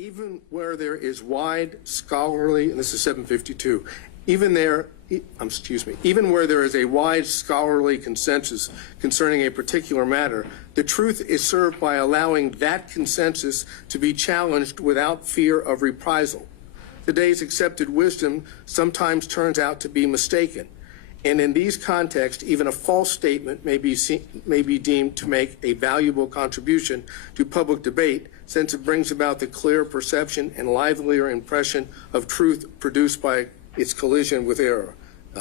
even where there is wide scholarly, and this is 752, even where there is a wide scholarly consensus concerning a particular matter, the truth is served by allowing that consensus to be challenged without fear of reprisal. Today's accepted wisdom sometimes turns out to be mistaken, and in these contexts, even a false statement may be deemed to make a valuable contribution to public debate, since it brings about the clear perception and livelier impression of truth produced by its collision with error,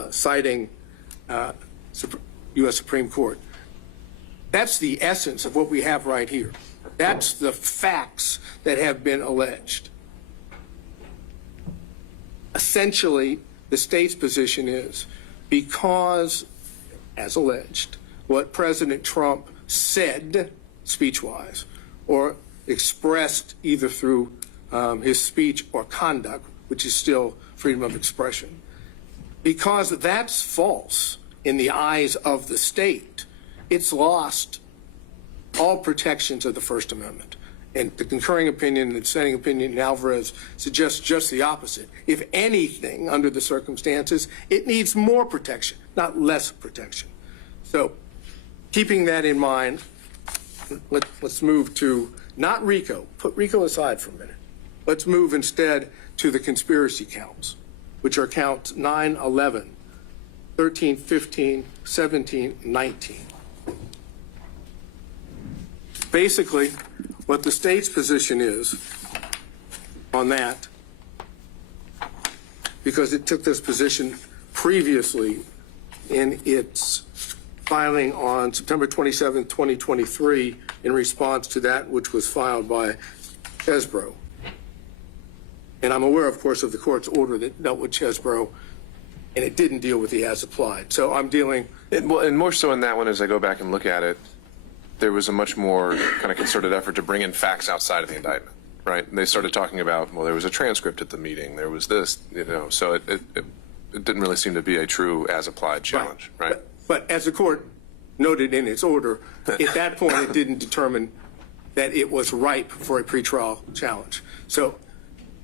citing U.S. Supreme Court. That's the essence of what we have right here. That's the facts that have been alleged. Essentially, the state's position is because, as alleged, what President Trump said speech-wise or expressed either through his speech or conduct, which is still freedom of expression, because that's false in the eyes of the state, it's lost all protections of the First Amendment. And the concurring opinion and the dissenting opinion in Alvarez suggests just the opposite. If anything, under the circumstances, it needs more protection, not less protection. So, keeping that in mind, let's move to not RICO. Put RICO aside for a minute. Let's move instead to the conspiracy counts, which are counts 9, 11, 13, 15, 17, 19. Basically, what the state's position is on that, because it took this position previously in its filing on September 27, 2023, in response to that which was filed by Chesbrough. And I'm aware, of course, of the court's order that dealt with Chesbrough, and it didn't deal with the as applied. So I'm dealing. Well, and more so in that one, as I go back and look at it, there was a much more kind of concerted effort to bring in facts outside of the indictment, right? And they started talking about, well, there was a transcript at the meeting, there was this, so it didn't really seem to be a true as applied challenge, right? But as the court noted in its order, at that point it didn't determine that it was ripe for a pretrial challenge. So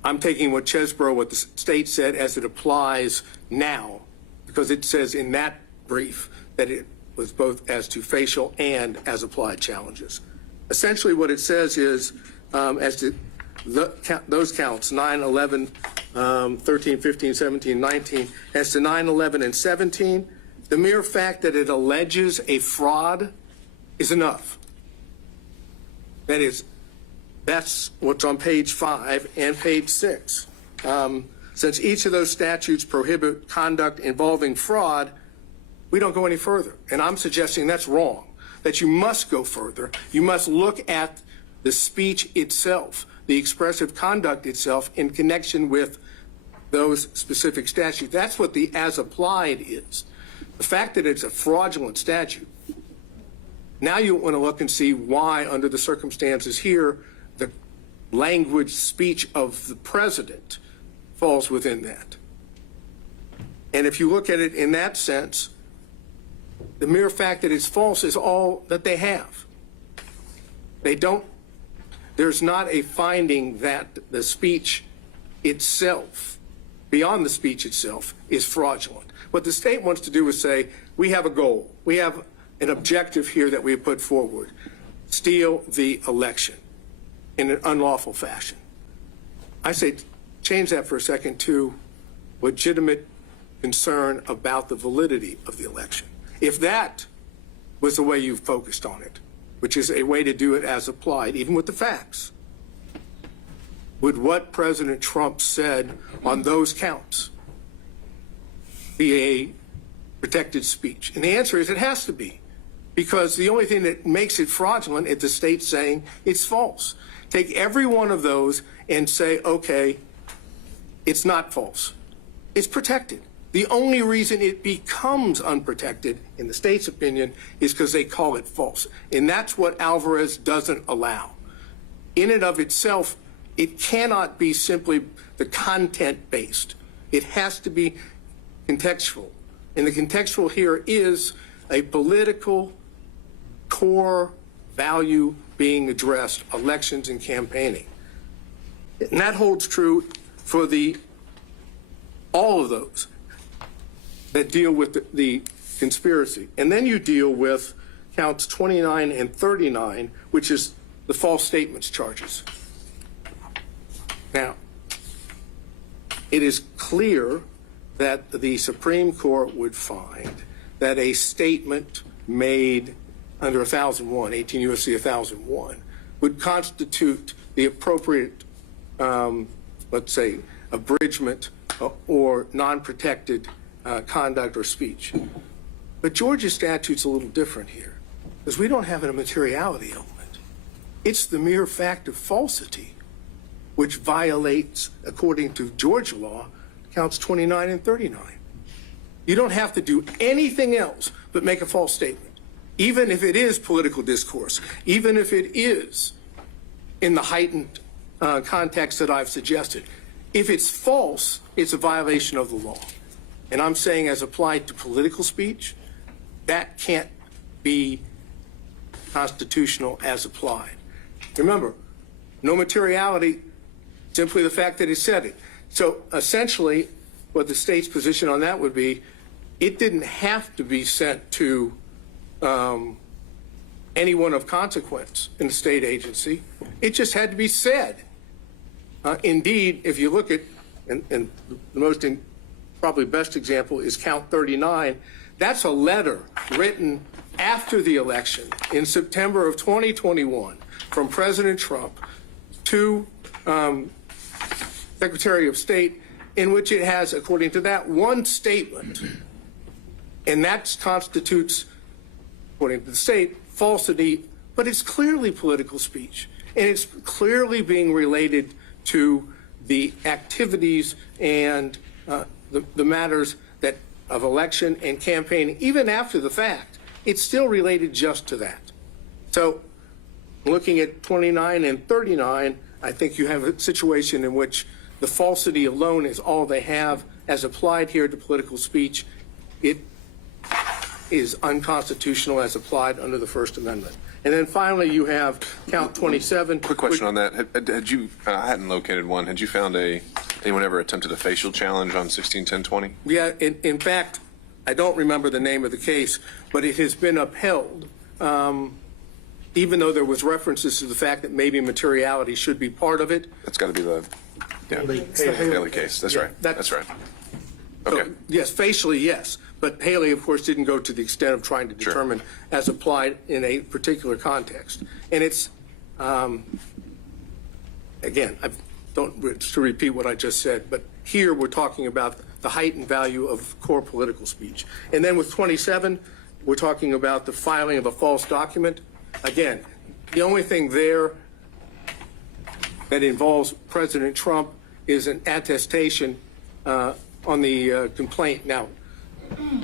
I'm taking what Chesbrough, what the state said as it applies now, because it says in that brief that it was both as to facial and as applied challenges. Essentially what it says is, as to those counts, 9, 11, 13, 15, 17, 19, as to 9, 11, and 17, the mere fact that it alleges a fraud is enough. That is, that's what's on page 5 and page 6. Since each of those statutes prohibit conduct involving fraud, we don't go any further. And I'm suggesting that's wrong, that you must go further. You must look at the speech itself, the expressive conduct itself in connection with those specific statutes. That's what the as applied is. The fact that it's a fraudulent statute, now you want to look and see why, under the circumstances here, the language speech of the president falls within that. And if you look at it in that sense, the mere fact that it's false is all that they have. There's not a finding that the speech itself, beyond the speech itself, is fraudulent. What the state wants to do is say, we have a goal. We have an objective here that we have put forward. Steal the election in an unlawful fashion. I say change that for a second to legitimate concern about the validity of the election. If that was the way you focused on it, which is a way to do it as applied, even with the facts, would what President Trump said on those counts be a protected speech? And the answer is it has to be, because the only thing that makes it fraudulent is the state saying it's false. Take every one of those and say, okay, it's not false. It's protected. The only reason it becomes unprotected, in the state's opinion, is because they call it false. And that's what Alvarez doesn't allow. In and of itself, it cannot be simply the content-based. It has to be contextual. And the contextual here is a political core value being addressed, elections and campaigning. And that holds true for all of those that deal with the conspiracy. And then you deal with counts 29 and 39, which is the false statements charges. Now, it is clear that the Supreme Court would find that a statement made under 1001, 18 U.S.C. 1001, would constitute the appropriate, let's say, abridgment or non-protected conduct or speech. But Georgia's statute's a little different here, because we don't have a materiality element. It's the mere fact of falsity, which violates, according to Georgia law, counts 29 and 39. You don't have to do anything else but make a false statement, even if it is political discourse, even if it is in the heightened context that I've suggested. If it's false, it's a violation of the law. And I'm saying, as applied to political speech, that can't be constitutional as applied. Remember, no materiality, simply the fact that he said it. So essentially, what the state's position on that would be, it didn't have to be sent to anyone of consequence in the state agency. It just had to be said. Indeed, if you look at, and the most probably best example is count 39, that's a letter written after the election in September of 2021 from President Trump to Secretary of State, in which it has, according to that, one statement. And that constitutes, according to the state, falsity, but it's clearly political speech. And it's clearly being related to the activities and the matters that of election and campaigning, even after the fact. It's still related just to that. So looking at 29 and 39, I think you have a situation in which the falsity alone is all they have as applied here to political speech. It is unconstitutional as applied under the First Amendment. And then finally, you have count 27. Quick question on that. Had you, I hadn't located one. Had you found anyone ever attempted a facial challenge on 161020? Yeah, in fact, I don't remember the name of the case, but it has been upheld, even though there was references to the fact that maybe materiality should be part of it. That's got to be the Haley case. That's right. That's right. Okay. So, yes, facially, yes. But Haley, of course, didn't go to the extent of trying to determine as applied in a particular context. And it's, again, I don't to repeat what I just said, but here we're talking about the heightened value of core political speech. And then with 27, we're talking about the filing of a false document. Again, the only thing there that involves President Trump is an attestation on the complaint. Now,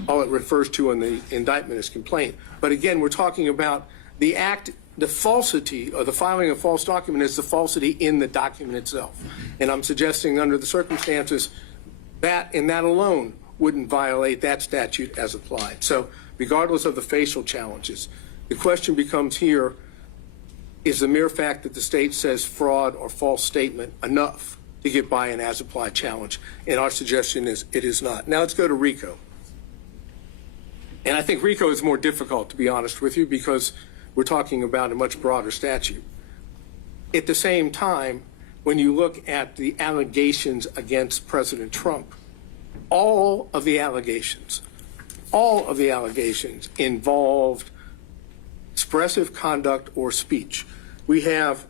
all it refers to in the indictment is complaint. But again, we're talking about the act, the falsity, or the filing of false document is the falsity in the document itself. And I'm suggesting under the circumstances, that and that alone wouldn't violate that statute as applied. So regardless of the facial challenges, the question becomes here, is the mere fact that the state says fraud or false statement enough to get by an as-applied challenge? And our suggestion is it is not. Now let's go to RICO. And I think RICO is more difficult, to be honest with you, because we're talking about a much broader statute. At the same time, when you look at the allegations against President Trump, all of the allegations involved expressive conduct or speech. We have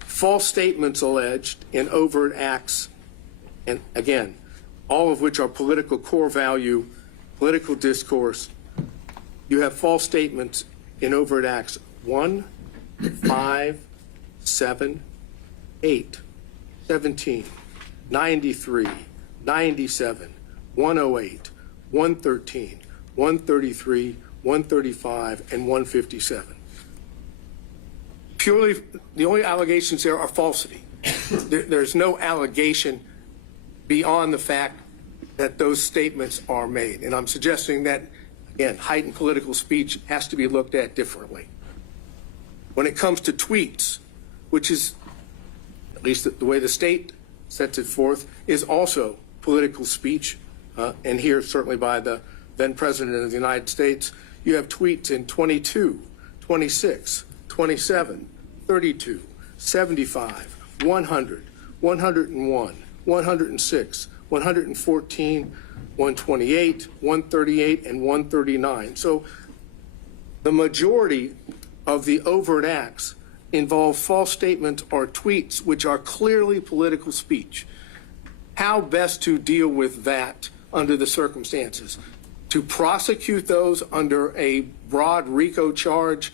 false statements alleged in overt acts, and again, all of which are political core value, political discourse. You have false statements in overt acts 1, 5, 7, 8, 17, 93, 97, 108, 113, 133, 135, and 157. Purely, the only allegations there are falsity. There's no allegation beyond the fact that those statements are made. And I'm suggesting that, again, heightened political speech has to be looked at differently. When it comes to tweets, which is at least the way the state sets it forth, is also political speech, and here certainly by the then President of the United States. You have tweets in 22, 26, 27, 32, 75, 100, 101, 106, 114, 128, 138, and 139. So the majority of the overt acts involve false statements or tweets which are clearly political speech. How best to deal with that under the circumstances? To prosecute those under a broad RICO charge,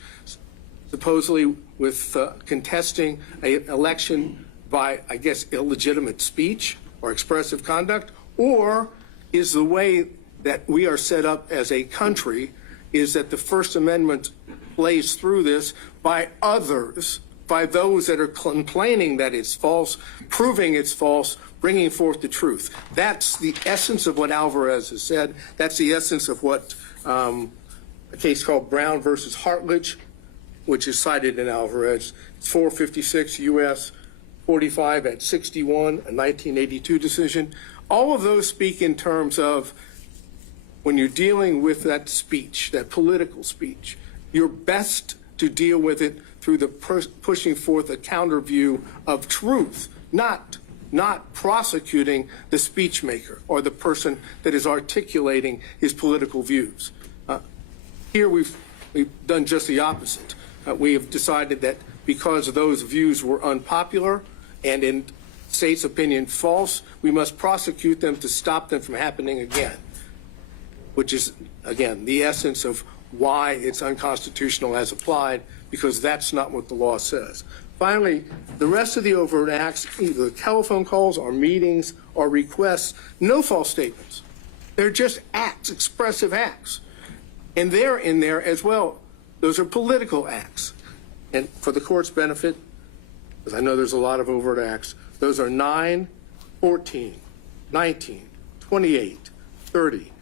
supposedly with contesting an election by, I guess, illegitimate speech or expressive conduct? Or is the way that we are set up as a country is that the First Amendment plays through this by others, by those that are complaining that it's false, proving it's false, bringing forth the truth? That's the essence of what Alvarez has said. That's the essence of what a case called Brown versus Hartledge, which is cited in Alvarez. It's 456 U.S. 45 at 61, a 1982 decision. All of those speak in terms of when you're dealing with that speech, that political speech, you're best to deal with it through the pushing forth a counter view of truth, not prosecuting the speech maker or the person that is articulating his political views. Here we've done just the opposite. We have decided that because those views were unpopular and in state's opinion false, we must prosecute them to stop them from happening again, which is, again, the essence of why it's unconstitutional as applied, because that's not what the law says. Finally, the rest of the overt acts, either telephone calls or meetings or requests, no false statements. They're just acts, expressive acts. And they're in there as well. Those are political acts. And for the court's benefit, because I know there's a lot of overt acts, those are 9, 14, 19, 28, 30,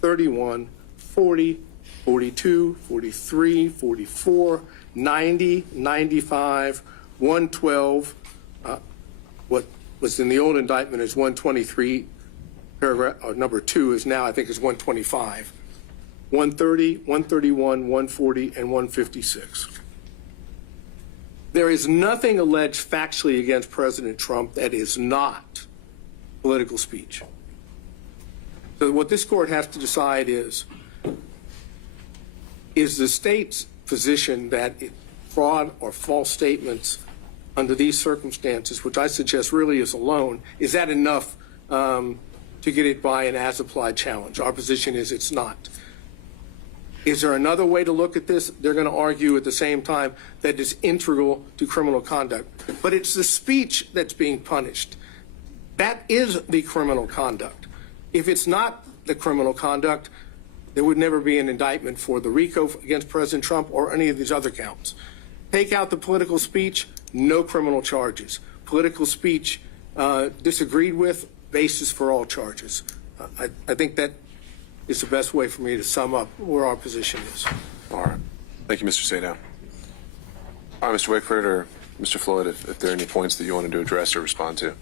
31, 40, 42, 43, 44, 90, 95, 112. What was in the old indictment is 123, paragraph, or number 2 is now, I think, is 125. 130, 131, 140, and 156. There is nothing alleged factually against President Trump that is not political speech. So what this court has to decide is the state's position that fraud or false statements under these circumstances, which I suggest really is alone, is that enough to get it by an as-applied challenge? Our position is it's not. Is there another way to look at this? They're going to argue at the same time that it's integral to criminal conduct. But it's the speech that's being punished. That is the criminal conduct. If it's not the criminal conduct, there would never be an indictment for the RICO against President Trump or any of these other counts. Take out the political speech, no criminal charges. Political speech disagreed with, basis for all charges. I think that is the best way for me to sum up where our position is. All right. Thank you, Mr. Sadow. All right, Mr. Wickford or Mr. Floyd, if there are any points that you wanted to address or respond to.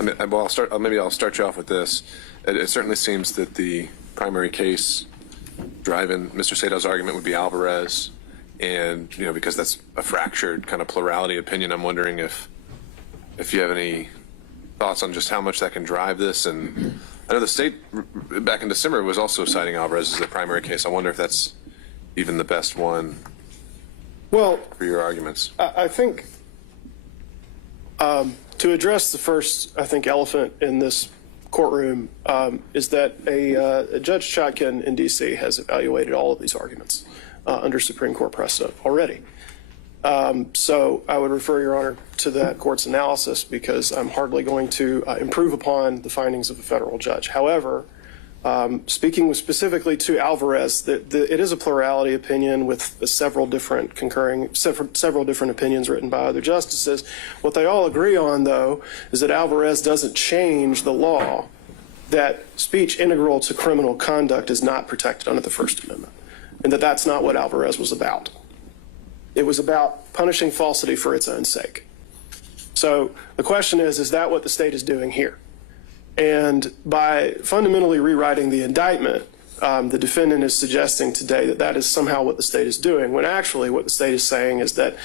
Maybe I'll start you off with this. It certainly seems that the primary case driving Mr. Sadow's argument would be Alvarez, and because that's a fractured kind of plurality opinion, I'm wondering if you have any thoughts on just how much that can drive this. And I know the state back in December was also citing Alvarez as the primary case. I wonder if that's even the best one for your arguments. I think to address the first, elephant in this courtroom is that a Judge Chotkin in D.C. has evaluated all of these arguments under Supreme Court precedent already. So I would refer, Your Honor, to that court's analysis because I'm hardly going to improve upon the findings of a federal judge. However, speaking specifically to Alvarez, it is a plurality opinion with several different opinions written by other justices. What they all agree on, though, is that Alvarez doesn't change the law that speech integral to criminal conduct is not protected under the First Amendment, and that that's not what Alvarez was about. It was about punishing falsity for its own sake. So the question is that what the state is doing here? And by fundamentally rewriting the indictment, the defendant is suggesting today that that is somehow what the state is doing, when actually what the state is saying is that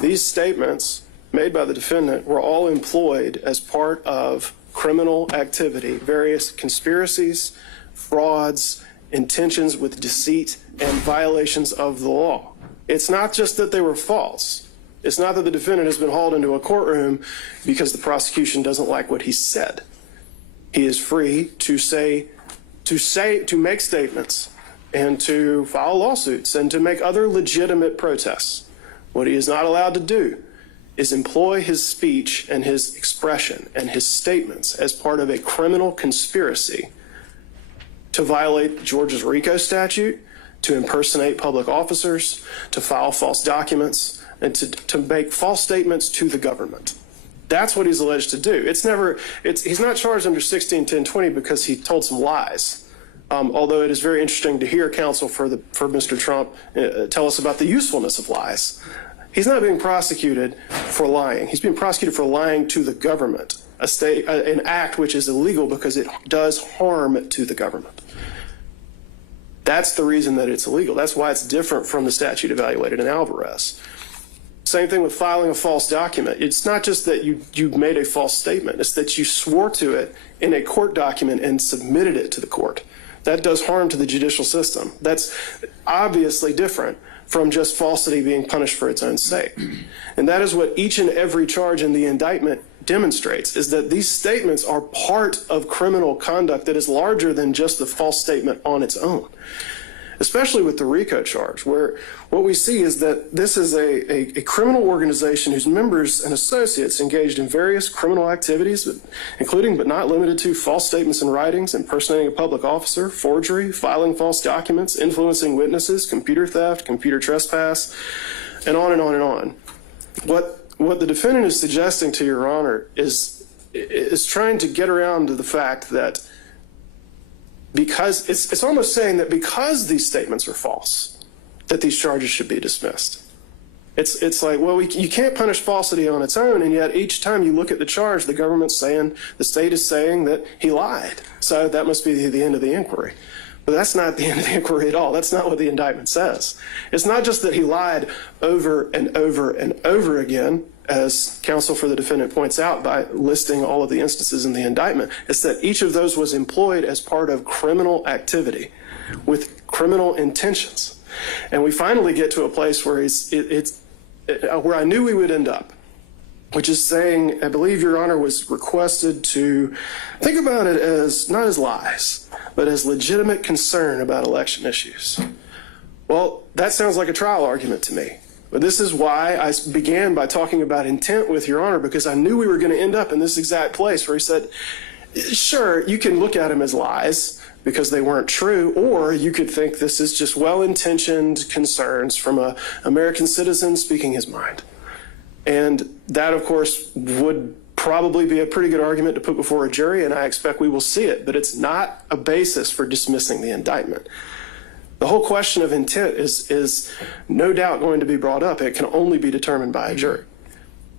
these statements made by the defendant were all employed as part of criminal activity, various conspiracies, frauds, intentions with deceit, and violations of the law. It's not just that they were false. It's not that the defendant has been hauled into a courtroom because the prosecution doesn't like what he said. He is free to make statements and to file lawsuits and to make other legitimate protests. What he is not allowed to do is employ his speech and his expression and his statements as part of a criminal conspiracy to violate Georgia's RICO statute, to impersonate public officers, to file false documents, and to make false statements to the government. That's what he's alleged to do. He's not charged under 16-10-20 because he told some lies. Although it is very interesting to hear counsel for Mr. Trump tell us about the usefulness of lies. He's not being prosecuted for lying. He's being prosecuted for lying to the government, an act which is illegal because it does harm to the government. That's the reason that it's illegal. That's why it's different from the statute evaluated in Alvarez. Same thing with filing a false document. It's not just that you made a false statement. It's that you swore to it in a court document and submitted it to the court. That does harm to the judicial system. That's obviously different from just falsity being punished for its own sake. And that is what each and every charge in the indictment demonstrates, is that these statements are part of criminal conduct that is larger than just the false statement on its own. Especially with the RICO charge, where what we see is that this is a criminal organization whose members and associates engaged in various criminal activities, including but not limited to false statements and writings, impersonating a public officer, forgery, filing false documents, influencing witnesses, computer theft, computer trespass, and on and on and on. What the defendant is suggesting to Your Honor is trying to get around to the fact that because it's almost saying that because these statements are false, that these charges should be dismissed. It's like, well, you can't punish falsity on its own, and yet each time you look at the charge, the government's saying, the state is saying that he lied. So that must be the end of the inquiry. But that's not the end of the inquiry at all. That's not what the indictment says. It's not just that he lied over and over and over again, as counsel for the defendant points out by listing all of the instances in the indictment. It's that each of those was employed as part of criminal activity with criminal intentions. And we finally get to a place where where I knew we would end up, which is saying, I believe Your Honor was requested to think about it as not as lies, but as legitimate concern about election issues. Well, that sounds like a trial argument to me. But this is why I began by talking about intent with Your Honor, because I knew we were going to end up in this exact place where he said, sure, you can look at them as lies because they weren't true, or you could think this is just well-intentioned concerns from an American citizen speaking his mind. And that, of course, would probably be a pretty good argument to put before a jury, and I expect we will see it, but it's not a basis for dismissing the indictment. The whole question of intent is no doubt going to be brought up. It can only be determined by a jury.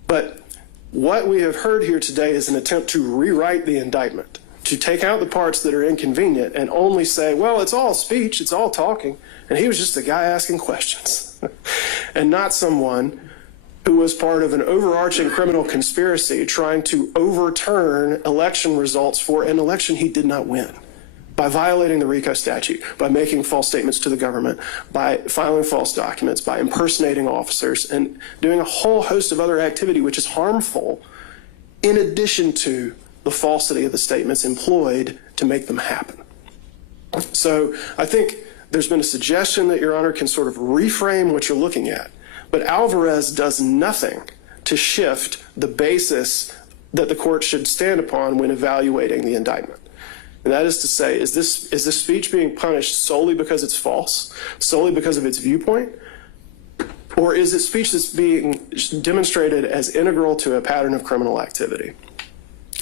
But what we have heard here today is an attempt to rewrite the indictment, to take out the parts that are inconvenient and only say, well, it's all speech, it's all talking, and he was just a guy asking questions, and not someone who was part of an overarching criminal conspiracy trying to overturn election results for an election he did not win, by violating the RICO statute, by making false statements to the government, by filing false documents, by impersonating officers, and doing a whole host of other activity which is harmful, in addition to the falsity of the statements employed to make them happen. So I think there's been a suggestion that Your Honor can sort of reframe what you're looking at, but Alvarez does nothing to shift the basis that the court should stand upon when evaluating the indictment. And that is to say, is this speech being punished solely because it's false, solely because of its viewpoint, or is it speech that's being demonstrated as integral to a pattern of criminal activity?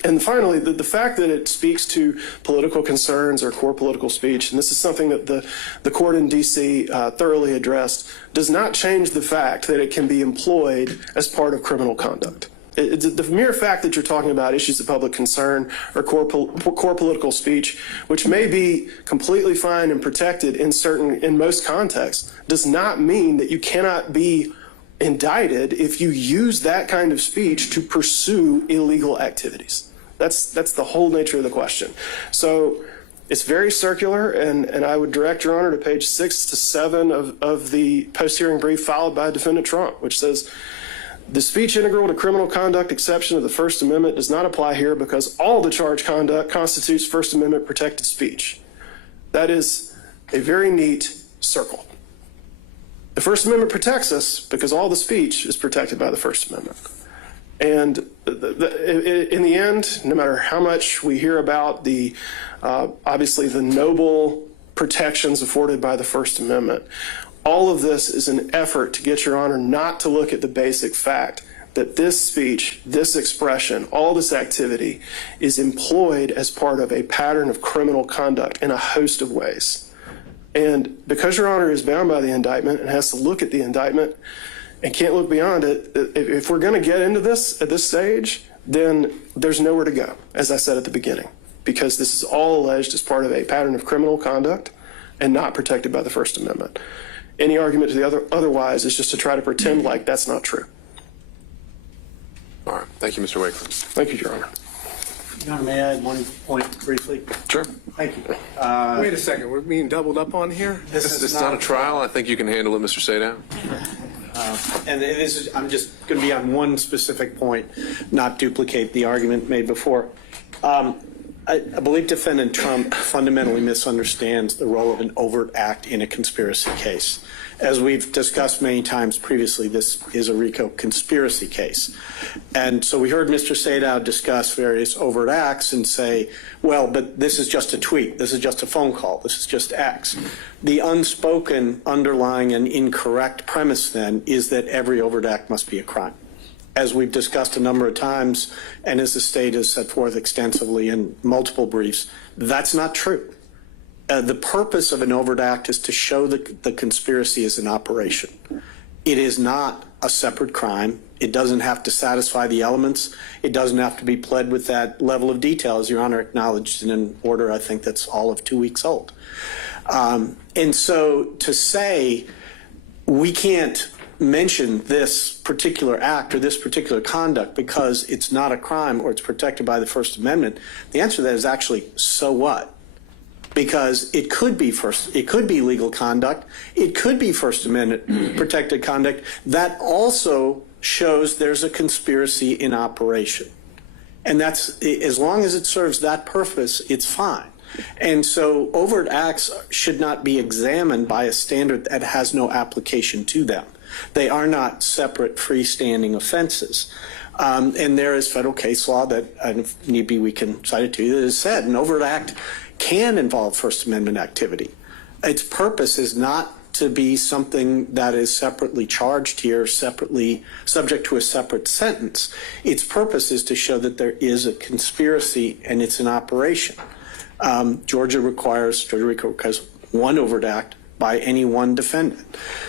And finally, the fact that it speaks to political concerns or core political speech, and this is something that the court in D.C. Thoroughly addressed, does not change the fact that it can be employed as part of criminal conduct. The mere fact that you're talking about issues of public concern or core political speech, which may be completely fine and protected in most contexts, does not mean that you cannot be indicted if you use that kind of speech to pursue illegal activities. That's the whole nature of the question. So it's very circular, and I would direct Your Honor to page 6 to 7 of the post-hearing brief filed by Defendant Trump, which says, the speech integral to criminal conduct exception of the First Amendment does not apply here because all the charged conduct constitutes First Amendment protected speech. That is a very neat circle. The First Amendment protects us because all the speech is protected by the First Amendment. And in the end, no matter how much we hear about obviously the noble protections afforded by the First Amendment, all of this is an effort to get Your Honor not to look at the basic fact that this speech, this expression, all this activity is employed as part of a pattern of criminal conduct in a host of ways. And because Your Honor is bound by the indictment and has to look at the indictment and can't look beyond it, if we're going to get into this at this stage, then there's nowhere to go, as I said at the beginning, because this is all alleged as part of a pattern of criminal conduct and not protected by the First Amendment. Any argument to the otherwise is just to try to pretend like that's not true. All right. Thank you, Mr. Wakeland. Thank you, Your Honor. Your Honor, may I add one point briefly? Sure. Thank you. Wait a second, we're being doubled up on here? This is not a trial. I think you can handle it, Mr. Sadow. And this is, I'm just going to be on one specific point, not duplicate the argument made before. I believe Defendant Trump fundamentally misunderstands the role of an overt act in a conspiracy case. As we've discussed many times previously, this is a RICO conspiracy case. And so we heard Mr. Sadow discuss various overt acts and say, well, but this is just a tweet, this is just a phone call, this is just X. The unspoken underlying and incorrect premise then is that every overt act must be a crime. As we've discussed a number of times, and as the state has set forth extensively in multiple briefs, that's not true. The purpose of an overt act is to show that the conspiracy is an operation. It is not a separate crime. It doesn't have to satisfy the elements. It doesn't have to be pled with that level of detail, as Your Honor acknowledged in an order I think that's all of 2 weeks old. And so to say we can't mention this particular act or this particular conduct because it's not a crime or it's protected by the First Amendment, the answer to that is actually, so what? Because it could be legal conduct, it could be First Amendment protected conduct that also shows there's a conspiracy in operation. And that's, as long as it serves that purpose, it's fine. And so overt acts should not be examined by a standard that has no application to them. They are not separate freestanding offenses. And there is federal case law that, if need be, we can cite it to you, that has said an overt act can involve First Amendment activity. Its purpose is not to be something that is separately charged here, separately subject to a separate sentence. Its purpose is to show that there is a conspiracy and it's an operation. Georgia RICO requires one overt act by any one defendant.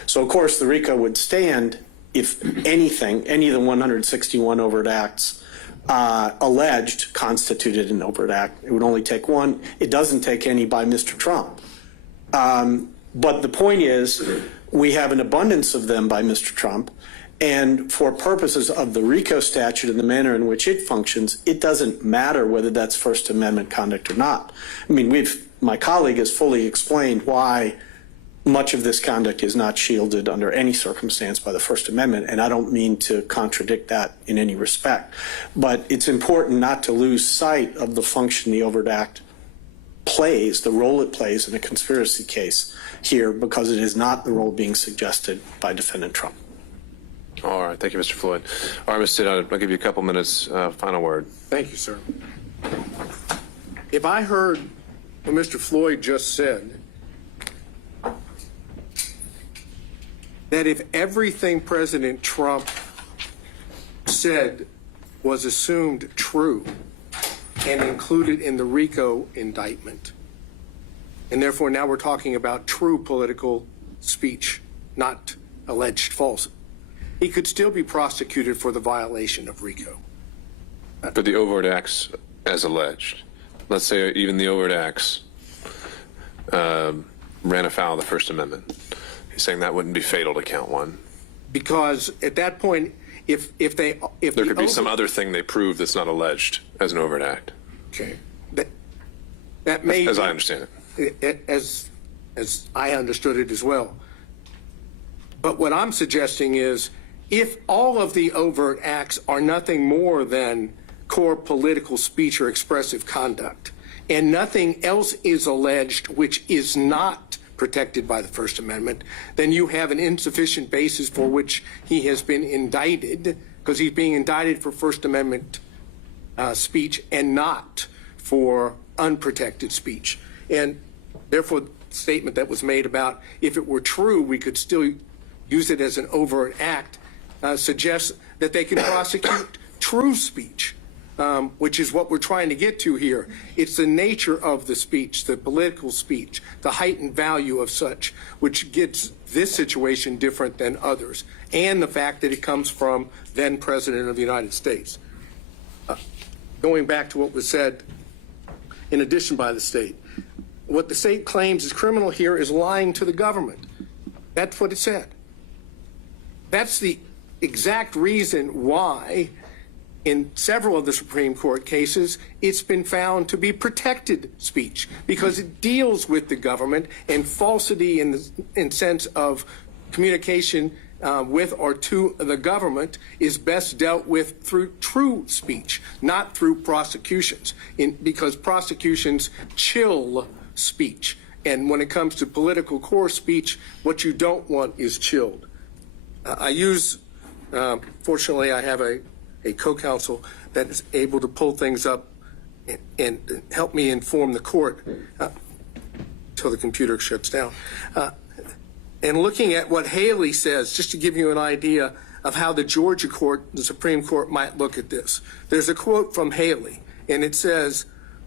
So, of course, the RICO would stand if anything, any of the 161 overt acts alleged constituted an overt act. It would only take one. It doesn't take any by Mr. Trump. But the point is, we have an abundance of them by Mr. Trump, and for purposes of the RICO statute and the manner in which it functions, it doesn't matter whether that's First Amendment conduct or not. I mean, my colleague has fully explained why much of this conduct is not shielded under any circumstance by the First Amendment, and I don't mean to contradict that in any respect. But it's important not to lose sight of the function the overt act plays, the role it plays in a conspiracy case here, because it is not the role being suggested by Defendant Trump. All right. Thank you, Mr. Floyd. All right, Mr. Sadow, I'll give you a couple minutes. Final word. Thank you, sir. If I heard what Mr. Floyd just said, that if everything President Trump said was assumed true and included in the RICO indictment, and therefore now we're talking about true political speech, not alleged false, he could still be prosecuted for the violation of RICO. But the overt acts as alleged, let's say even the overt acts ran afoul of the First Amendment. He's saying that wouldn't be fatal to count one. Because at that point, if There could be some other thing they prove that's not alleged as an overt act, Okay. That may as I understand it. As I understood it as well. But what I'm suggesting is, if all of the overt acts are nothing more than core political speech or expressive conduct, and nothing else is alleged which is not protected by the First Amendment, then you have an insufficient basis for which he has been indicted, because he's being indicted for First Amendment speech and not for unprotected speech. And therefore, the statement that was made about if it were true, we could still use it as an overt act, suggests that they can prosecute true speech, which is what we're trying to get to here. It's the nature of the speech, the political speech, the heightened value of such, which gets this situation different than others, and the fact that it comes from then President of the United States. Going back to what was said in addition by the state, what the state claims is criminal here is lying to the government. That's what it said. That's the exact reason why in several of the Supreme Court cases, it's been found to be protected speech because it deals with the government, and falsity in sense of communication with or to the government is best dealt with through true speech, not through prosecutions, because prosecutions chill speech. And when it comes to political core speech, what you don't want is chilled. Fortunately, I have a co-counsel that is able to pull things up and help me inform the court until the computer shuts down. And looking at what Haley says, just to give you an idea of how the Georgia court, the Supreme Court, might look at this. There's a quote from Haley, and it says,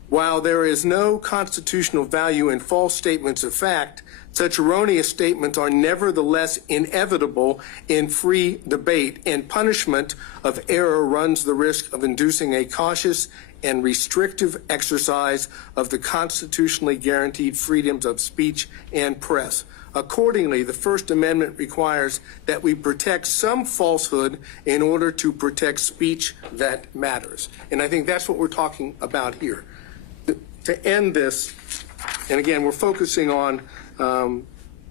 "While there is no constitutional value in false statements of fact, such erroneous statements are nevertheless inevitable in free debate, and punishment of error runs the risk of inducing a cautious and restrictive exercise of the constitutionally guaranteed freedoms of speech and press. Accordingly, the First Amendment requires that we protect some falsehood in order to protect speech that matters." And I think that's what we're talking about here. To end this, and again, we're focusing on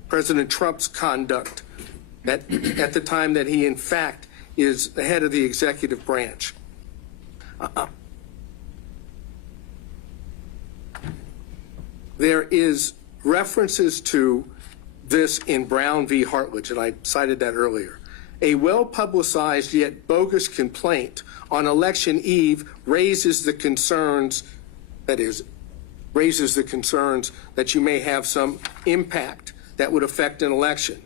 President Trump's conduct at the time that he, in fact, is the head of the executive branch. There is references to this in Brown v. Hartledge, and I cited that earlier. A well-publicized yet bogus complaint on election eve raises the concerns that you may have some impact that would affect an election.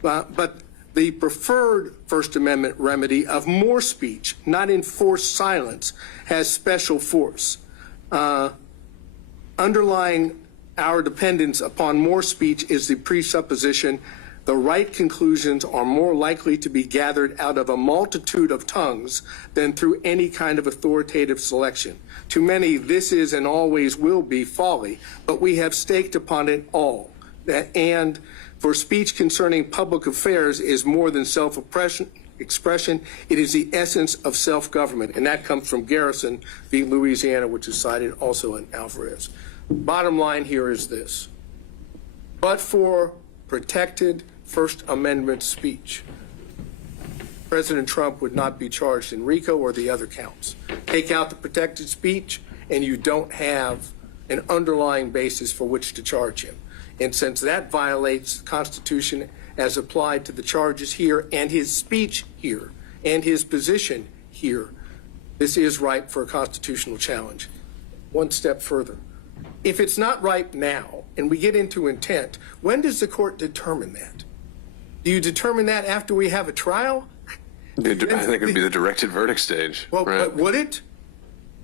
But the preferred First Amendment remedy of more speech, not enforced silence, has special force. Underlying our dependence upon more speech is the presupposition the right conclusions are more likely to be gathered out of a multitude of tongues than through any kind of authoritative selection. To many, this is and always will be folly, but we have staked upon it all. And for speech concerning public affairs is more than self-expression, it is the essence of self-government. And that comes from Garrison v. Louisiana, which is cited also in Alvarez. Bottom line here is this. But for protected First Amendment speech, President Trump would not be charged in RICO or the other counts. Take out the protected speech, and you don't have an underlying basis for which to charge him. And since that violates the Constitution as applied to the charges here and his speech here and his position here, this is ripe for a constitutional challenge. One step further. If it's not ripe now and we get into intent, when does the court determine that? Do you determine that after we have a trial? I think it would be the directed verdict stage. Well, right? but would it?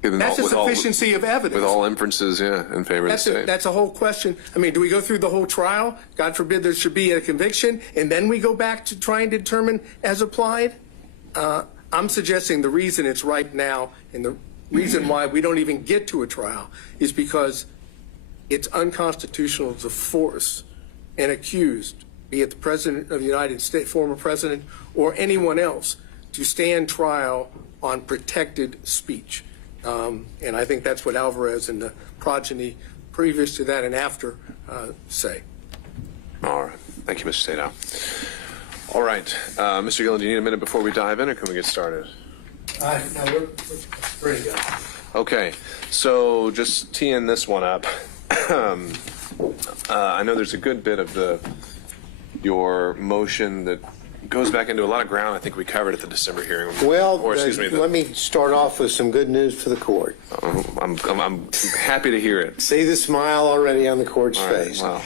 That's a sufficiency of evidence. With all inferences, in favor of the state. That's a whole question. I mean, do we go through the whole trial? God forbid there should be a conviction, and then we go back to try and determine as applied? I'm suggesting the reason it's ripe now, and the reason why we don't even get to a trial, is because it's unconstitutional to force an accused, be it the President of the United States, former President, or anyone else, to stand trial on protected speech. And I think that's what Alvarez and the progeny previous to that and after say. All right. Thank you, Mr. Sadow. All right. Mr. Gillen, do you need a minute before we dive in, or can we get started? No, we're ready to go. Okay. So just teeing this one up. I know there's a good bit of your motion that goes back into a lot of ground I think we covered at the December hearing. Well, let me start off with some good news for the court. I'm happy to hear it. See the smile already on the court's face. Wow.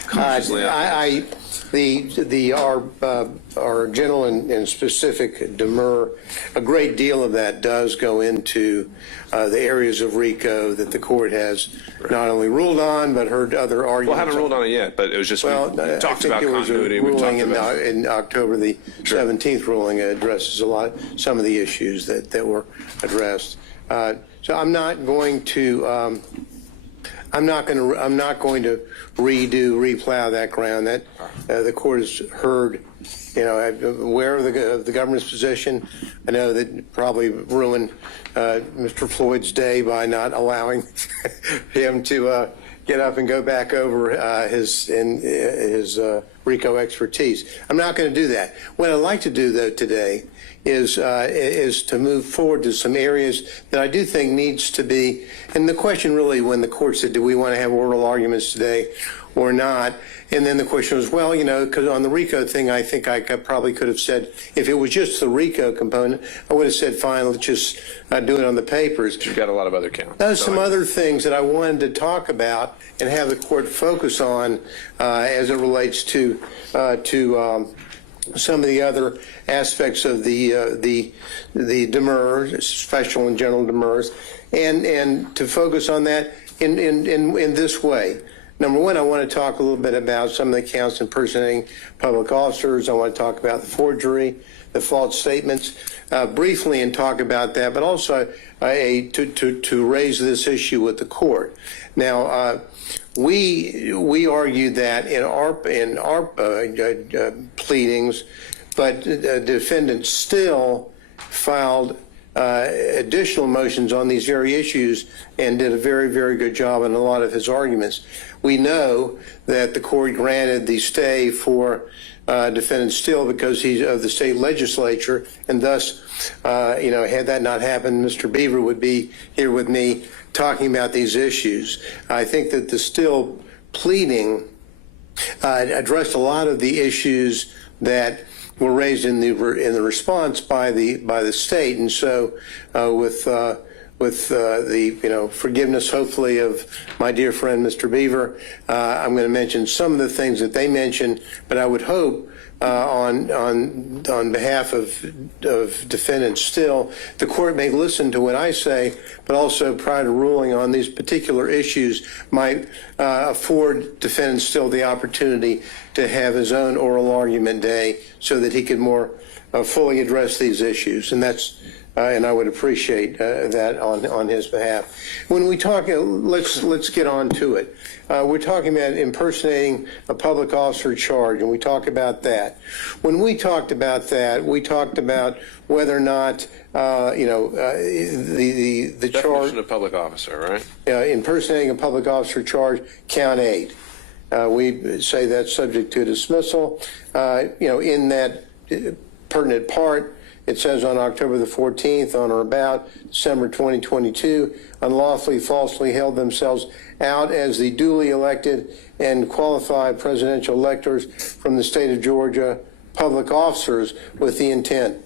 Our general and specific Demurrer, a great deal of that does go into the areas of RICO that the court has not only ruled on but heard other arguments. Well, I haven't ruled on it yet, but it was just we talked about continuity. We talked about in October the 17th ruling addresses some of the issues that were addressed. So I'm not going to replow that ground. That the court has heard, aware of the government's position. I know that probably ruined Mr. Floyd's day by not allowing him to get up and go back over his RICO expertise. I'm not going to do that. What I'd like to do, though, today is to move forward to some areas that I do think needs to be, and the question really when the court said, do we want to have oral arguments today or not? And then the question was, well, because on the RICO thing, I think I probably could have said, if it was just the RICO component, I would have said, fine, let's just do it on the papers. You've got a lot of other counts. There's some other things that I wanted to talk about and have the court focus on as it relates to some of the other aspects of the Demurrer, special and general Demurrers, and to focus on that in this way. Number one, I want to talk a little bit about some of the counts impersonating public officers. I want to talk about the forgery, the false statements, briefly, and talk about that, but also to raise this issue with the court. Now, we argued that in our pleadings, but the defendant still filed additional motions on these very issues and did a very, very good job in a lot of his arguments. We know that the court granted the stay for defendant Still because he's of the state legislature, and thus, had that not happened, Mr. Beaver would be here with me talking about these issues. I think that the Still pleading addressed a lot of the issues that were raised in the response by the state, and so with the forgiveness, hopefully, of my dear friend Mr. Beaver, I'm going to mention some of the things that they mentioned, but I would hope on behalf of defendant Still, the court may listen to what I say, but also prior to ruling on these particular issues might afford defendant Still the opportunity to have his own oral argument day so that he could more fully address these issues. And that's and I would appreciate that on his behalf. When we talk, let's get on to it. We're talking about impersonating a public officer charge, and we talk about that. When we talked about that, we talked about whether or not the charge. Definition of public officer, right? Impersonating a public officer charge, count 8. We say that's subject to dismissal. In that pertinent part, it says on October the 14th, on or about December 2022, unlawfully, falsely held themselves out as the duly elected and qualified presidential electors from the state of Georgia, public officers with the intent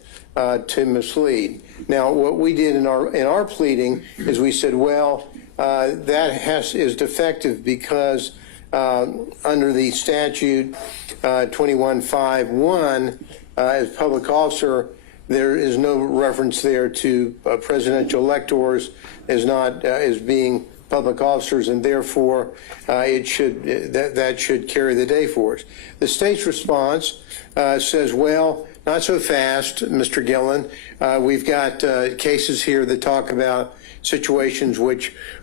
to mislead. Now, what we did in our pleading is we said, well, that is defective because under the statute 2151, as public officer, there is no reference there to presidential electors as being public officers, and therefore that should carry the day for us. The state's response says, well, not so fast, Mr. Gillen. We've got cases here that talk about situations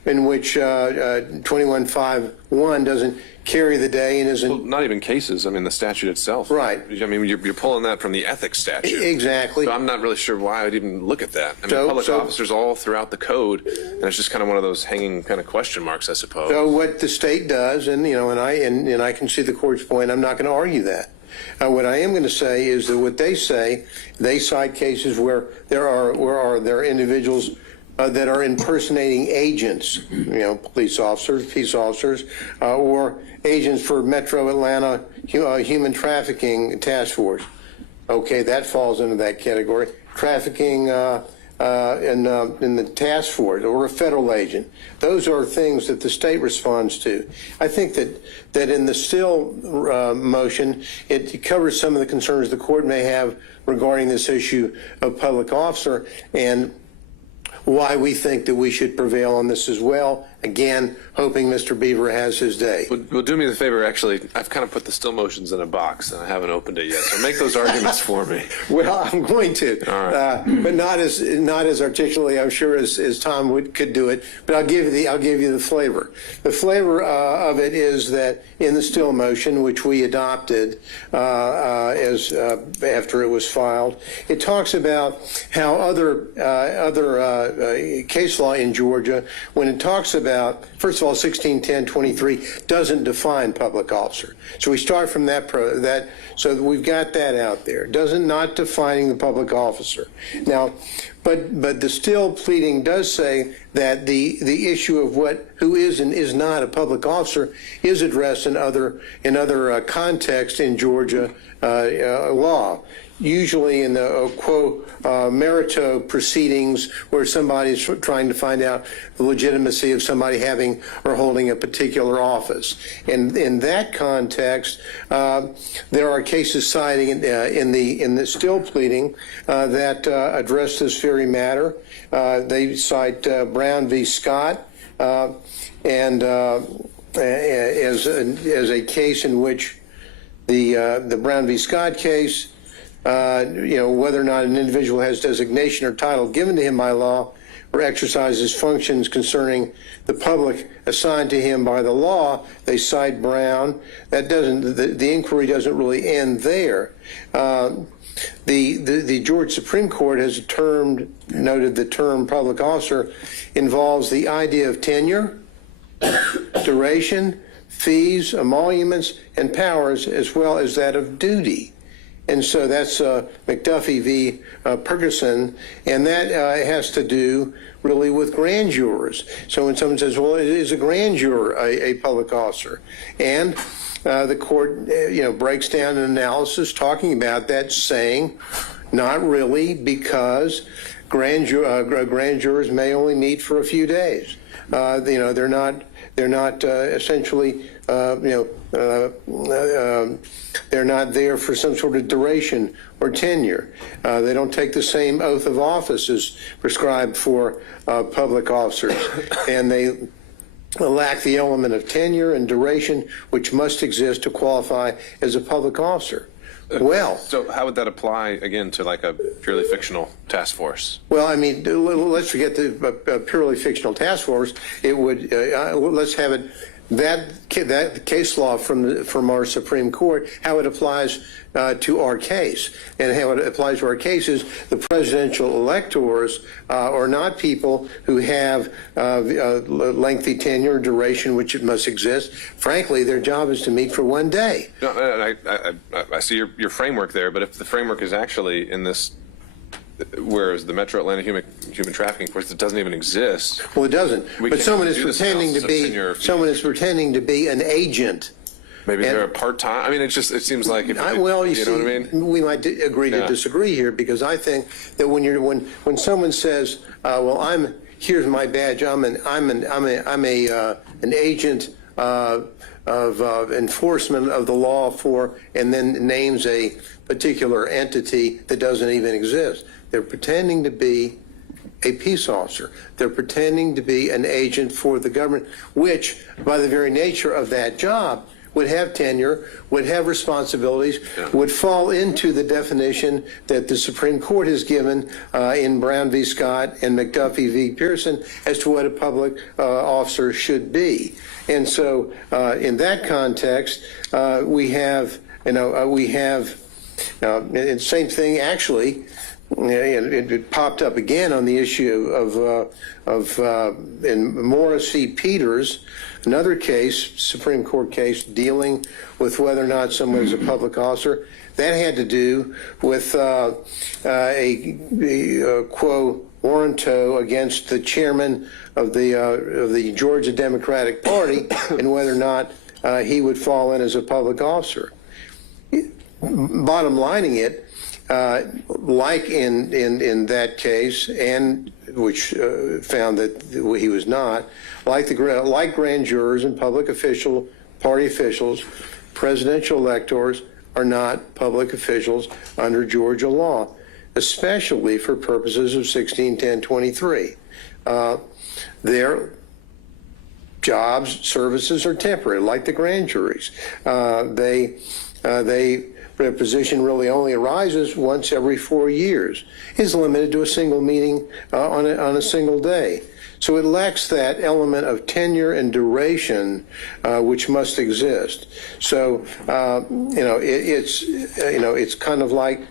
in which 2151 doesn't carry the day and isn't. Well, not even cases. I mean, the statute itself. Right. I mean, you're pulling that from the ethics statute. Exactly. So I'm not really sure why I'd even look at that. I mean, public officers all throughout the code, and it's just kind of one of those hanging kind of question marks, I suppose. So what the state does, and I can see the court's point. I'm not going to argue that. What I am going to say is that what they say, they cite cases where there are individuals that are impersonating agents, police officers, peace officers, or agents for Metro Atlanta Human Trafficking Task Force. Okay, that falls into that category. Trafficking in the task force or a federal agent. Those are things that the state responds to. I think that in the still motion, it covers some of the concerns the court may have regarding this issue of public officer and why we think that we should prevail on this as well. Again, hoping Mr. Beaver has his day. Well, do me the favor, actually, I've kind of put the still motions in a box and I haven't opened it yet, so make those arguments for me. Well, I'm going to, but not as articulately, I'm sure, as Tom could do it. But I'll give you the flavor. The flavor of it is that in the still motion, which we adopted after it was filed, it talks about how other case law in Georgia, when it talks about, first of all, 1610-23 doesn't define public officer. So we start from that, so we've got that out there. Not defining the public officer. Now, but the still pleading does say that the issue of who is and is not a public officer is addressed in other contexts in Georgia law. Usually in the quo merito proceedings where somebody's trying to find out the legitimacy of somebody having or holding a particular office. And in that context, there are cases citing in the still pleading that address this very matter. They cite Brown v. Scott and as a case in which the Brown v. Scott case, whether or not an individual has designation or title given to him by law or exercises functions concerning the public assigned to him by the law, they cite Brown. That the inquiry doesn't really end there. The Georgia Supreme Court has noted the term public officer involves the idea of tenure, duration, fees, emoluments, and powers, as well as that of duty. And so that's McDuffie v. Perkerson, and that has to do really with grand jurors. So when someone says, well, is a grand juror a public officer? And the court breaks down an analysis talking about that, saying not really, because grand jurors may only meet for a few days. They're not essentially they're not there for some sort of duration or tenure. They don't take the same oath of office as prescribed for public officers, and they lack the element of tenure and duration which must exist to qualify as a public officer. Well, so how would that apply again to like a purely fictional task force? Well, I mean, let's forget the purely fictional task force. It would let's have it that case law from our Supreme Court, how it applies to our case, and how it applies to our case is the presidential electors are not people who have lengthy tenure, duration, which it must exist. Frankly, their job is to meet for one day. No, I see your framework there, but if the framework is actually in this, whereas the Metro Atlanta Human Trafficking Force, it doesn't even exist. Well, it doesn't. But someone is pretending to be an agent. Maybe they're a part-time. I mean, it seems like. You know what I mean? We might agree to disagree here, because I think that when someone says, "Well, here's my badge. I'm an agent of enforcement of the law for," and then names a particular entity that doesn't even exist. They're pretending to be a peace officer. They're pretending to be an agent for the government, which, by the very nature of that job, would have tenure, would have responsibilities, would fall into the definition that the Supreme Court has given in Brown v. Scott and McDuffie v. Pearson as to what a public officer should be. And so, in that context, we have, and same thing actually. It popped up again on the issue of in Morris v. Peters, another case, Supreme Court case, dealing with whether or not someone is a public officer. That had to do with a quo warranto against the chairman of the Georgia Democratic Party and whether or not he would fall in as a public officer. Bottom lining it, like in that case, and which found that he was not, like grand jurors and public party officials, presidential electors are not public officials under Georgia law, especially for purposes of 161023. Their jobs, services are temporary, like the grand juries. Their position really only arises once every 4 years, is limited to a single meeting on a single day. So it lacks that element of tenure and duration which must exist. So it's kind of like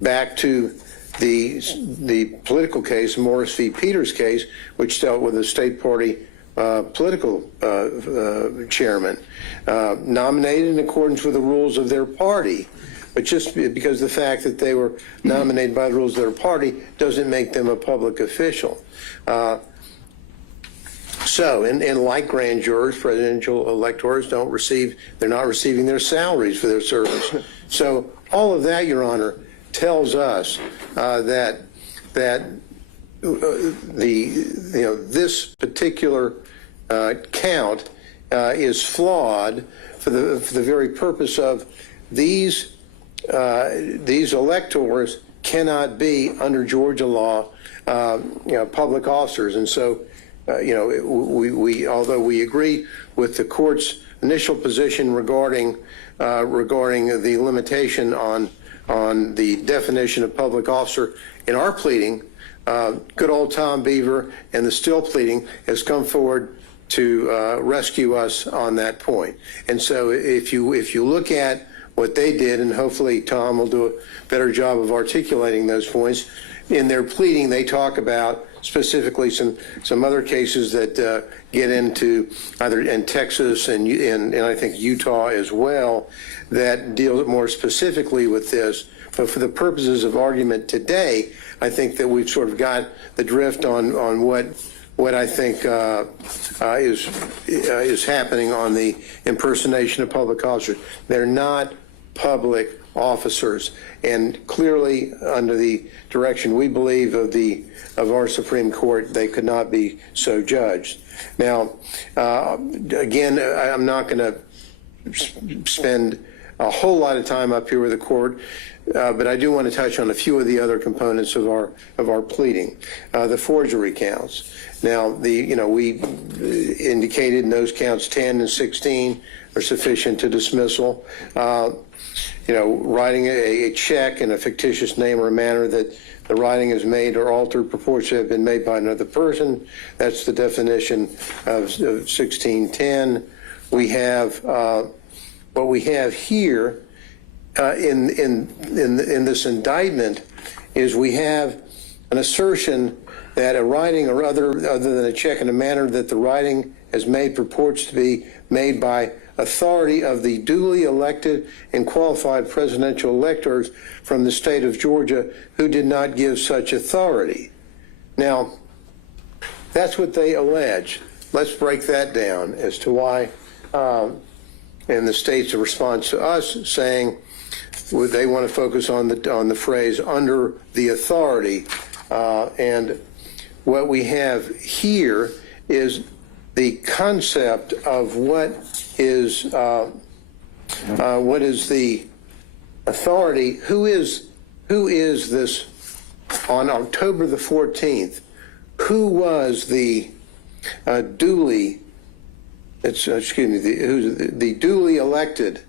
back to the political case, Morris v. Peters case, which dealt with a state party political chairman, nominated in accordance with the rules of their party. But just because the fact that they were nominated by the rules of their party doesn't make them a public official. And like grand jurors, presidential electors they're not receiving their salaries for their service. So all of that, Your Honor, tells us that this particular count is flawed for the very purpose of these electors cannot be under Georgia law public officers. And so we although we agree with the court's initial position regarding the limitation on the definition of public officer in our pleading, good old Tom Beaver and the Still pleading has come forward to rescue us on that point. And so if you look at what they did, and hopefully Tom will do a better job of articulating those points, in their pleading they talk about specifically some other cases that get into either in Texas and I think Utah as well that deal more specifically with this. But for the purposes of argument today, I think that we've sort of got the drift on what I think is happening on the impersonation of public officers. They're not public officers, and clearly under the direction we believe of our Supreme Court, they could not be so judged. Now, again, I'm not going to spend a whole lot of time up here with the court, but I do want to touch on a few of the other components of our pleading. The forgery counts. Now, we indicated in those counts 10 and 16 are sufficient to dismissal. Writing a check in a fictitious name or manner that the writing is made or altered purports to have been made by another person. That's the definition of 1610. We have what we have here in this indictment is we have an assertion that a writing or other than a check in a manner that the writing has made purports to be made by authority of the duly elected and qualified presidential electors from the state of Georgia who did not give such authority. Now, that's what they allege. Let's break that down as to why, and the state's response to us saying they want to focus on the phrase under the authority, and what we have here is the concept of what is the authority, who is this on October the 14th, who was the duly elected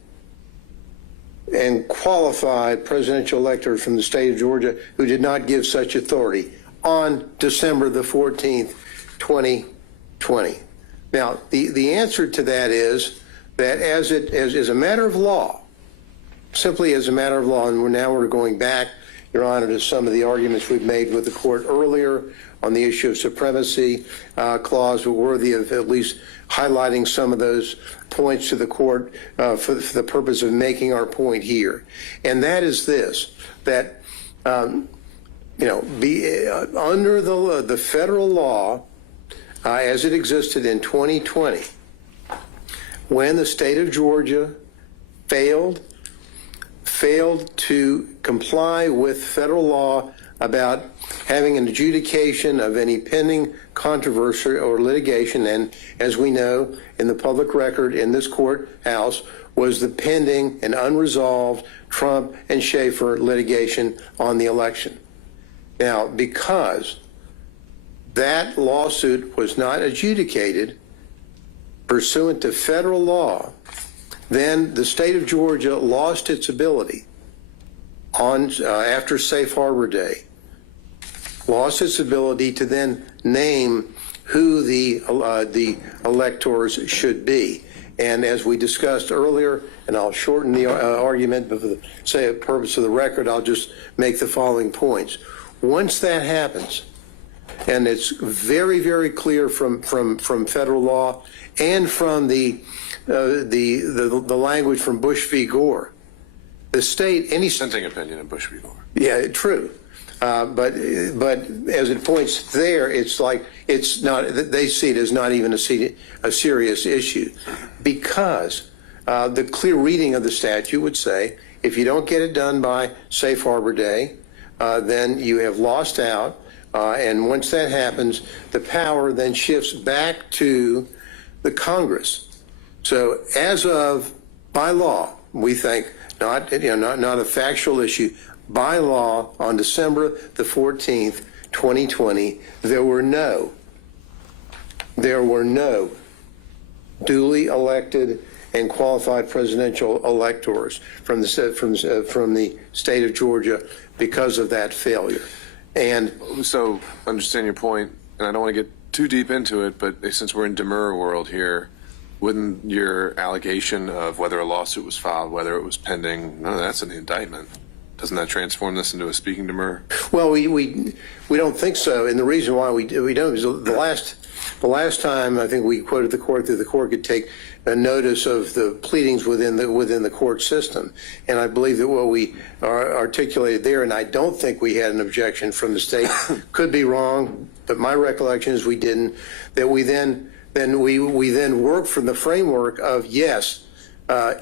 and qualified presidential elector from the state of Georgia who did not give such authority on December the 14th, 2020? Now, the answer to that is that as a matter of law, simply as a matter of law, and we're going back, Your Honor, to some of the arguments we've made with the court earlier on the issue of supremacy clause, were worthy of at least highlighting some of those points to the court for the purpose of making our point here. And that is this, that, under the federal law, as it existed in 2020, when the state of Georgia failed to comply with federal law about having an adjudication of any pending controversy or litigation, and as we know, in the public record in this courthouse was the pending and unresolved Trump and Schaefer litigation on the election. Now, because that lawsuit was not adjudicated pursuant to federal law, then the state of Georgia lost its ability after Safe Harbor Day, lost its ability to then name who the electors should be. And as we discussed earlier, and I'll shorten the argument, but for the purpose of the record, I'll just make the following points. Once that happens, and it's very, very clear from federal law and from the language from Bush v. Gore, the state, any Dissenting opinion of Bush v. Gore. Yeah, true. But as it points there, it's like it's not. They see it as not even a serious issue, because the clear reading of the statute would say if you don't get it done by Safe Harbor Day, then you have lost out. And once that happens, the power then shifts back to the Congress. So as of by law, we think not a factual issue. By law, on December the 14th, 2020, there were no duly elected and qualified presidential electors from the state of Georgia because of that failure. And so, understand your point, and I don't want to get too deep into it, but since we're in Demurrer world here, wouldn't your allegation of whether a lawsuit was filed, whether it was pending, none of that's in the indictment? Doesn't that transform this into a speaking demurrer? Well, we don't think so, and the reason why we don't is the last time I think we quoted the court that the court could take a notice of the pleadings within the court system, and I believe that what we articulated there, and I don't think we had an objection from the state, could be wrong, but my recollection is we didn't. That we then worked from the framework of yes,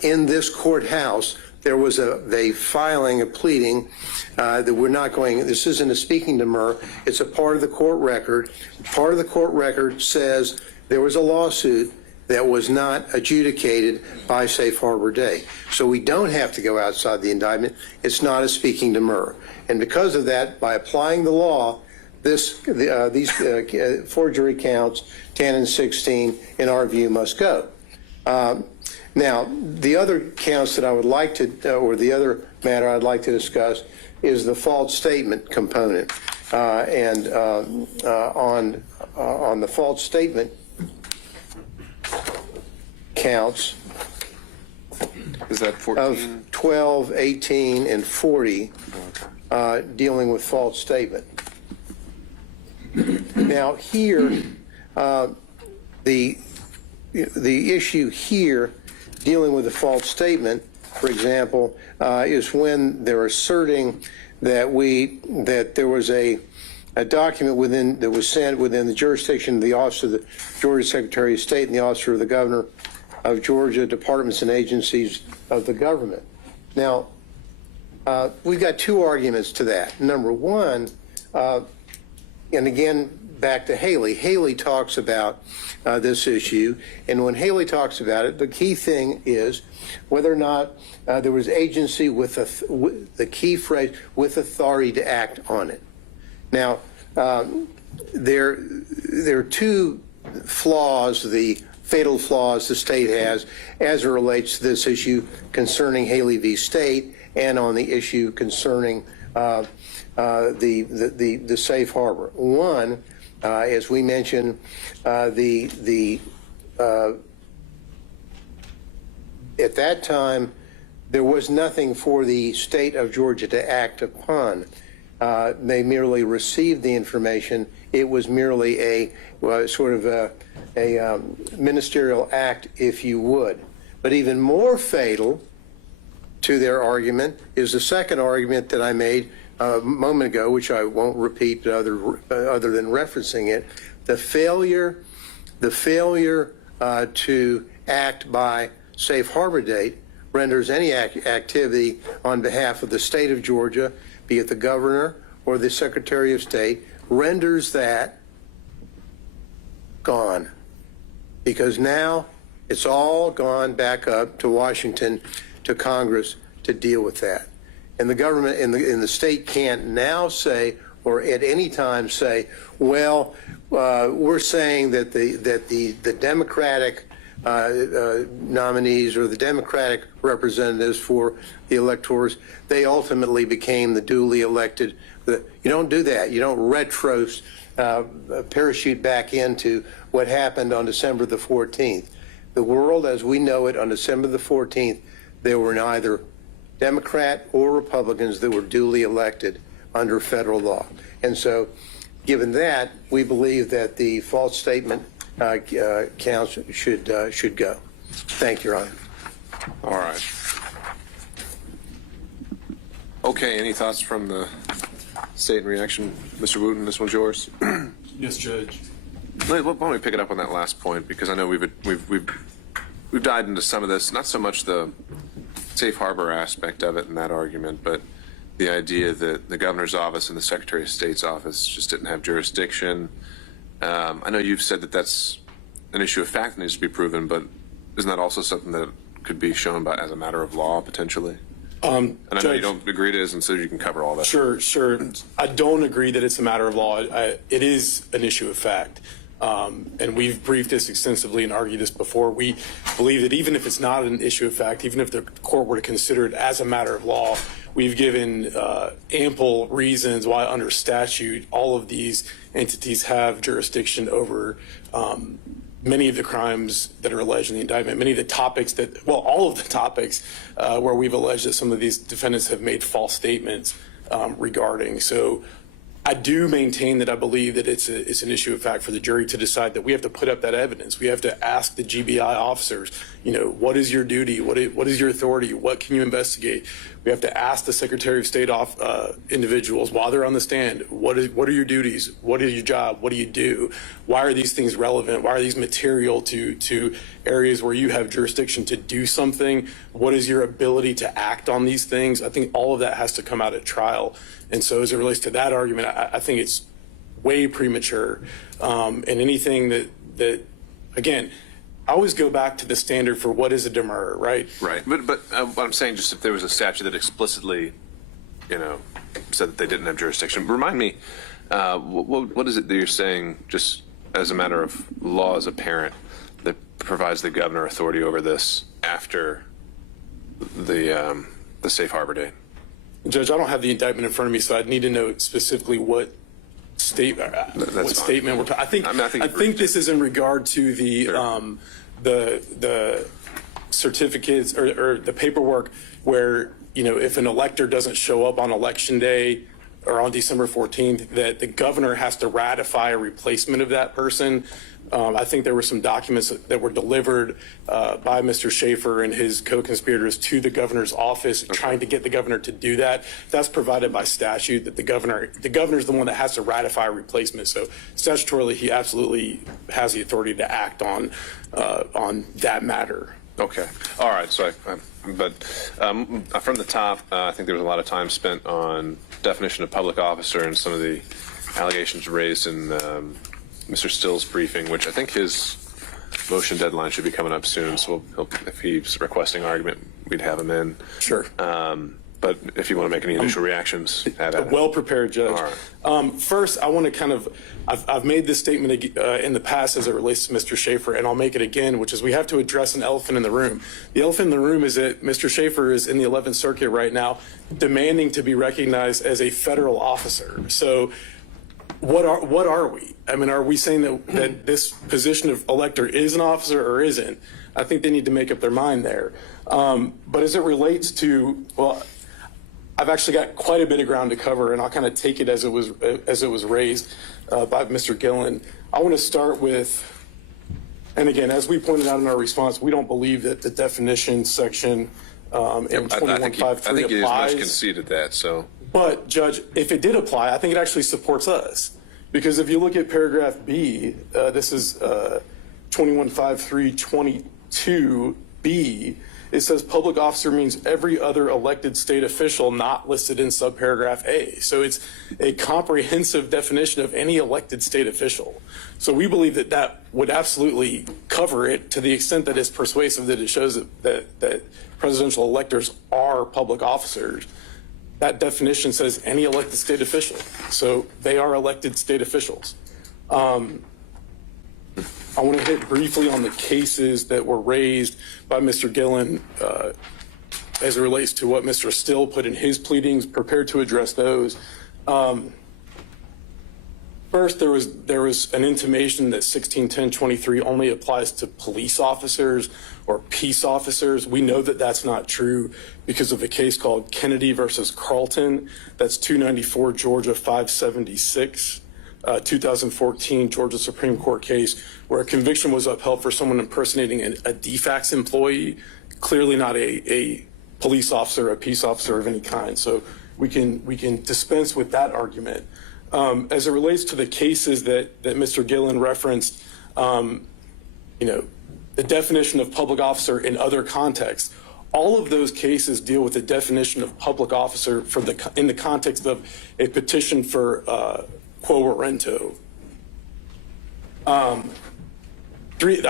in this courthouse. There was a filing, a pleading that we're not going, this isn't a speaking demurrer, it's a part of the court record. Part of the court record says there was a lawsuit that was not adjudicated by Safe Harbor Day. So we don't have to go outside the indictment. It's not a speaking demurrer. And because of that, by applying the law, these forgery counts, 10 and 16, in our view, must go. Now, the other counts that I would like to, or the other matter I'd like to discuss is the false statement component. On the false statement counts Is that 14? of 12, 18, and 40 dealing with false statement. Now, here, the issue here dealing with the false statement, for example, is when they're asserting that there was a document that was sent within the jurisdiction of the Office of the Georgia Secretary of State and the Office of the Governor of Georgia, departments and agencies of the government. Now, we've got two arguments to that. Number one, and again, back to Haley. Haley talks about this issue, and when Haley talks about it, the key thing is whether or not there was agency with the key phrase, with authority to act on it. Now, there are two flaws, the fatal flaws the state has as it relates to this issue concerning Haley v. State and on the issue concerning the safe harbor. One, as we mentioned, at that time, there was nothing for the state of Georgia to act upon. They merely received the information. It was merely a sort of a ministerial act, if you would. But even more fatal to their argument is the second argument that I made a moment ago, which I won't repeat other than referencing it. The failure to act by safe harbor date renders any activity on behalf of the state of Georgia, be it the governor or the Secretary of State, renders that gone. Because now it's all gone back up to Washington, to Congress to deal with that. And the government in the state can't now say, or at any time say, well, we're saying that the Democratic nominees or the Democratic representatives for the electors, they ultimately became the duly elected. You don't do that. You don't parachute back into what happened on December the 14th. The world as we know it on December the 14th, there were neither Democrat or Republicans that were duly elected under federal law. And so, given that, we believe that the false statement counts should go. Thank you, Your Honor. All right. Okay, any thoughts from the state in reaction? Mr. Wooten, this one's yours. Yes, Judge. Why don't we pick it up on that last point, because I know we've dived into some of this, not so much the safe harbor aspect of it in that argument, but the idea that the governor's office and the Secretary of State's office just didn't have jurisdiction. I know you've said that that's an issue of fact that needs to be proven, but isn't that also something that could be shown as a matter of law potentially? And I know you don't agree to it, and so you can cover all that. Sure. I don't agree that it's a matter of law. It is an issue of fact. And we've briefed this extensively and argued this before. We believe that even if it's not an issue of fact, even if the court were to consider it as a matter of law, we've given ample reasons why under statute all of these entities have jurisdiction over many of the crimes that are alleged in the indictment, many of the topics all of the topics where we've alleged that some of these defendants have made false statements regarding. So I do maintain that I believe that it's an issue of fact for the jury to decide that we have to put up that evidence. We have to ask the GBI officers, what is your duty? What is your authority? What can you investigate? We have to ask the Secretary of State individuals while they're on the stand, what are your duties? What is your job? What do you do? Why are these things relevant? Why are these material to areas where you have jurisdiction to do something? What is your ability to act on these things? I think all of that has to come out at trial. And so as it relates to that argument, I think it's way premature. And anything that again, I always go back to the standard for what is a demurrer, right? Right. But what I'm saying, just if there was a statute that explicitly, said that they didn't have jurisdiction, remind me, what is it that you're saying, just as a matter of law as a parent, that provides the governor authority over this after the safe harbor date? Judge, I don't have the indictment in front of me, so I'd need to know specifically what statement we're talking. I think this is in regard to the certificates or the paperwork where if an elector doesn't show up on election day or on December 14th, that the governor has to ratify a replacement of that person. I think there were some documents that were delivered by Mr. Schaefer and his co-conspirators to the governor's office, trying to get the governor to do that. That's provided by statute, that the governor's the one that has to ratify a replacement. So statutorily, he absolutely has the authority to act on that matter. Okay. All right. So, from the top, I think there was a lot of time spent on definition of public officer and some of the allegations raised in Mr. Still's briefing, which I think his motion deadline should be coming up soon. So if he's requesting argument, we'd have him in. Sure. But if you want to make any initial reactions, add at it. Well-prepared judge. All right. First, I want to I've made this statement in the past as it relates to Mr. Schaefer, and I'll make it again, which is we have to address an elephant in the room. The elephant in the room is that Mr. Schaefer is in the 11th Circuit right now demanding to be recognized as a federal officer. So what are we? I mean, are we saying that this position of elector is an officer or isn't? I think they need to make up their mind there. But as it relates to, well, I've actually got quite a bit of ground to cover, and I'll kind of take it as it was raised by Mr. Gillen. I want to start with, and again, as we pointed out in our response, we don't believe that the definition section in 2153 I think you applies. much conceded that. So, But Judge, if it did apply, I think it actually supports us, because if you look at paragraph B, this is 215322B. It says public officer means every other elected state official not listed in subparagraph A. So it's a comprehensive definition of any elected state official. So we believe that that would absolutely cover it to the extent that it's persuasive, that it shows that presidential electors are public officers. That definition says any elected state official. So they are elected state officials. I want to hit briefly on the cases that were raised by Mr. Gillen as it relates to what Mr. Still put in his pleadings, prepared to address those. First, there was an intimation that 161023 only applies to police officers or peace officers. We know that that's not true because of a case called Kennedy versus Carlton. That's 294 Georgia 576. 2014 Georgia Supreme Court case where a conviction was upheld for someone impersonating a DFACS employee, clearly not a police officer, a peace officer of any kind. So we can dispense with that argument. As it relates to the cases that Mr. Gillen referenced, the definition of public officer in other contexts, all of those cases deal with the definition of public officer in the context of a petition for quo warranto. I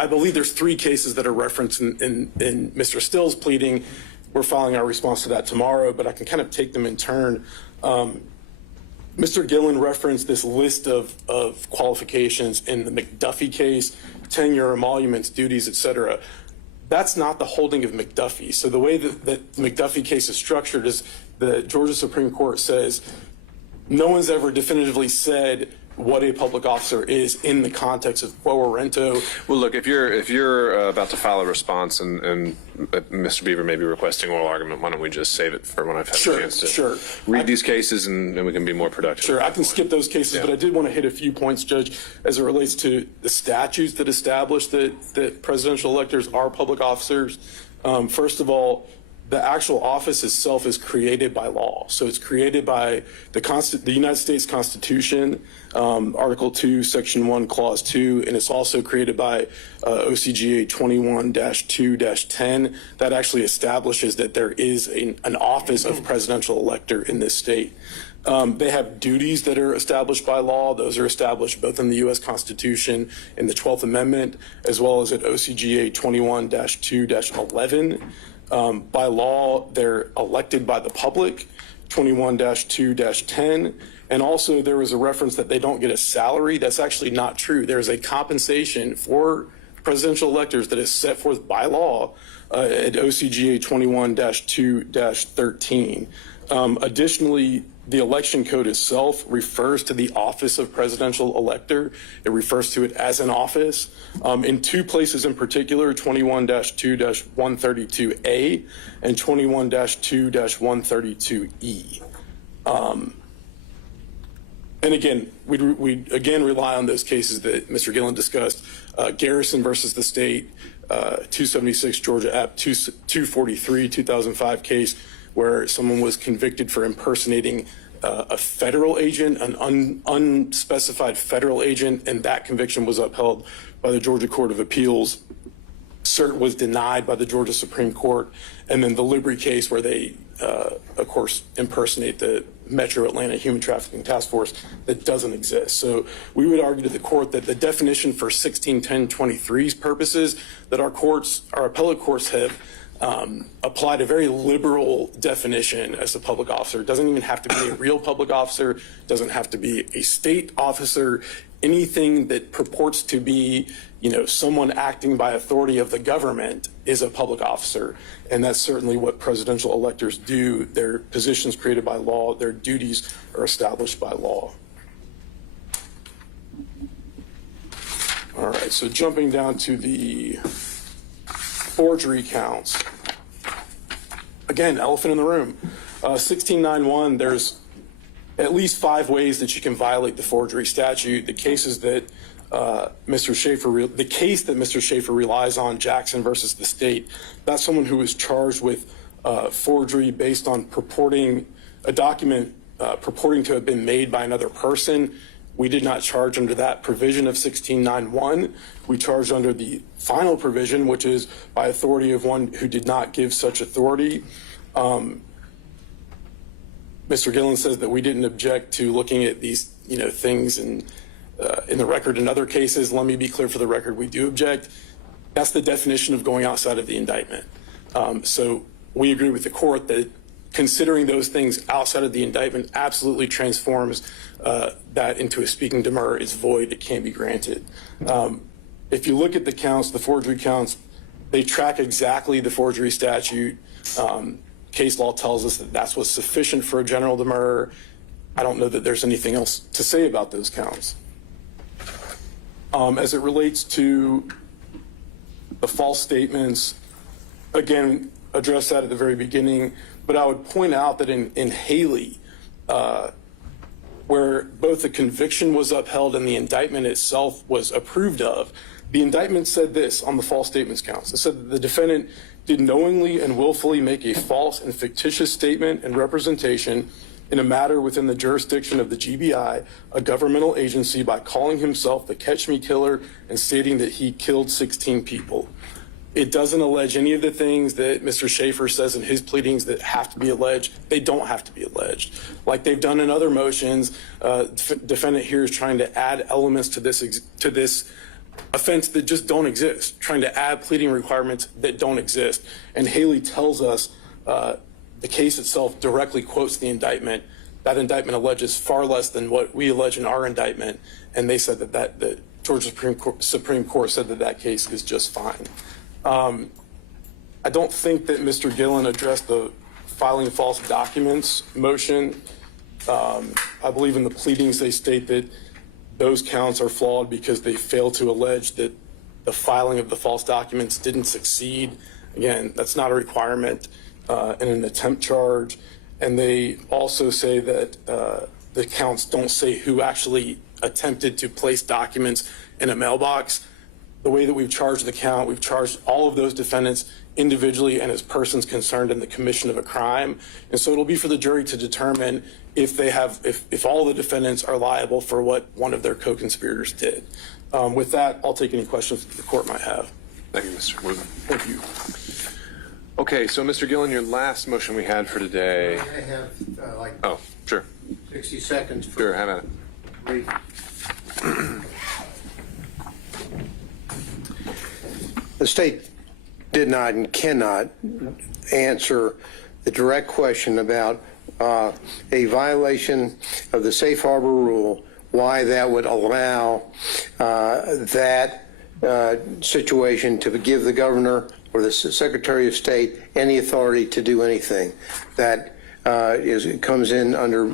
believe there's 3 cases that are referenced in Mr. Still's pleading. We're filing our response to that tomorrow, but I can kind of take them in turn. Mr. Gillen referenced this list of qualifications in the McDuffie case, tenure, emoluments, duties, et cetera. That's not the holding of McDuffie. So the way that the McDuffie case is structured is the Georgia Supreme Court says no one's ever definitively said what a public officer is in the context of quo warranto. well, look, if you're about to file a response and Mr. Beaver may be requesting oral argument, why don't we just save it for when I've had a chance to read these cases and we can be more productive. Sure, I can skip those cases, but I did want to hit a few points, Judge, as it relates to the statutes that establish that presidential electors are public officers. First of all, the actual office itself is created by law. So it's created by the United States Constitution, Article 2, Section 1, Clause 2, and it's also created by OCGA 21-2-10 that actually establishes that there is an office of presidential elector in this state. They have duties that are established by law. Those are established both in the U.S. Constitution in the 12th Amendment, as well as at OCGA 21-2-11. By law, they're elected by the public, 21-2-10. And also there was a reference that they don't get a salary. That's actually not true. There's a compensation for presidential electors that is set forth by law at OCGA 21-2-13. Additionally, the election code itself refers to the office of presidential elector. It refers to it as an office. In 2 places in particular, 21-2-132A and 21-2-132E. And again, we again rely on those cases that Mr. Gillen discussed. Garrison versus the state, 276 Georgia App 243, 2005 case, where someone was convicted for impersonating a federal agent, an unspecified federal agent, and that conviction was upheld by the Georgia Court of Appeals. Cert was denied by the Georgia Supreme Court. And then the Libri case where they, of course, impersonate the Metro Atlanta Human Trafficking Task Force that doesn't exist. So we would argue to the court that the definition for 161023's purposes that our appellate courts have applied a very liberal definition as a public officer. It doesn't even have to be a real public officer, doesn't have to be a state officer, anything that purports to be, someone acting by authority of the government is a public officer. And that's certainly what presidential electors do. Their positions created by law, their duties are established by law. All right, so jumping down to the forgery counts. Again, elephant in the room. 1691, there's at least 5 ways that you can violate the forgery statute. The cases that Mr. Schaefer relies on, Jackson versus the state, that's someone who was charged with forgery based on purporting a document purporting to have been made by another person. We did not charge under that provision of 1691. We charged under the final provision, which is by authority of one who did not give such authority. Mr. Gillen says that we didn't object to looking at these, things in the record in other cases. Let me be clear for the record, we do object. That's the definition of going outside of the indictment. So we agree with the court that considering those things outside of the indictment absolutely transforms that into a speaking demurrer is void. It can't be granted. If you look at the counts, the forgery counts, they track exactly the forgery statute. Case law tells us that that's what's sufficient for a general demurrer. I don't know that there's anything else to say about those counts. As it relates to the false statements, again, address that at the very beginning, but I would point out that in Haley, where both the conviction was upheld and the indictment itself was approved of, the indictment said this on the false statements counts. It said that the defendant did knowingly and willfully make a false and fictitious statement and representation in a matter within the jurisdiction of the GBI, a governmental agency, by calling himself the Catch Me Killer and stating that he killed 16 people. It doesn't allege any of the things that Mr. Schaefer says in his pleadings that have to be alleged. They don't have to be alleged. Like they've done in other motions, defendant here is trying to add elements to this offense that just don't exist, trying to add pleading requirements that don't exist. And Haley tells us the case itself directly quotes the indictment. That indictment alleges far less than what we allege in our indictment. And they said that the Georgia Supreme Court said that case is just fine. I don't think that Mr. Gillen addressed the filing false documents motion. I believe in the pleadings they state that those counts are flawed because they fail to allege that the filing of the false documents didn't succeed. Again, that's not a requirement in an attempt charge. And they also say that the counts don't say who actually attempted to place documents in a mailbox. The way that we've charged the count, we've charged all of those defendants individually and as persons concerned in the commission of a crime. And so it'll be for the jury to determine if all the defendants are liable for what one of their co-conspirators did. With that, I'll take any questions that the court might have. Thank you, Mr. Worthing. Thank you. Okay, so Mr. Gillen, your last motion we had for today. I have Oh, sure. 60 seconds for Sure, have at it. brief. The state did not and cannot answer the direct question about a violation of the safe harbor rule, why that would allow that situation to give the governor or the Secretary of State any authority to do anything. That comes in under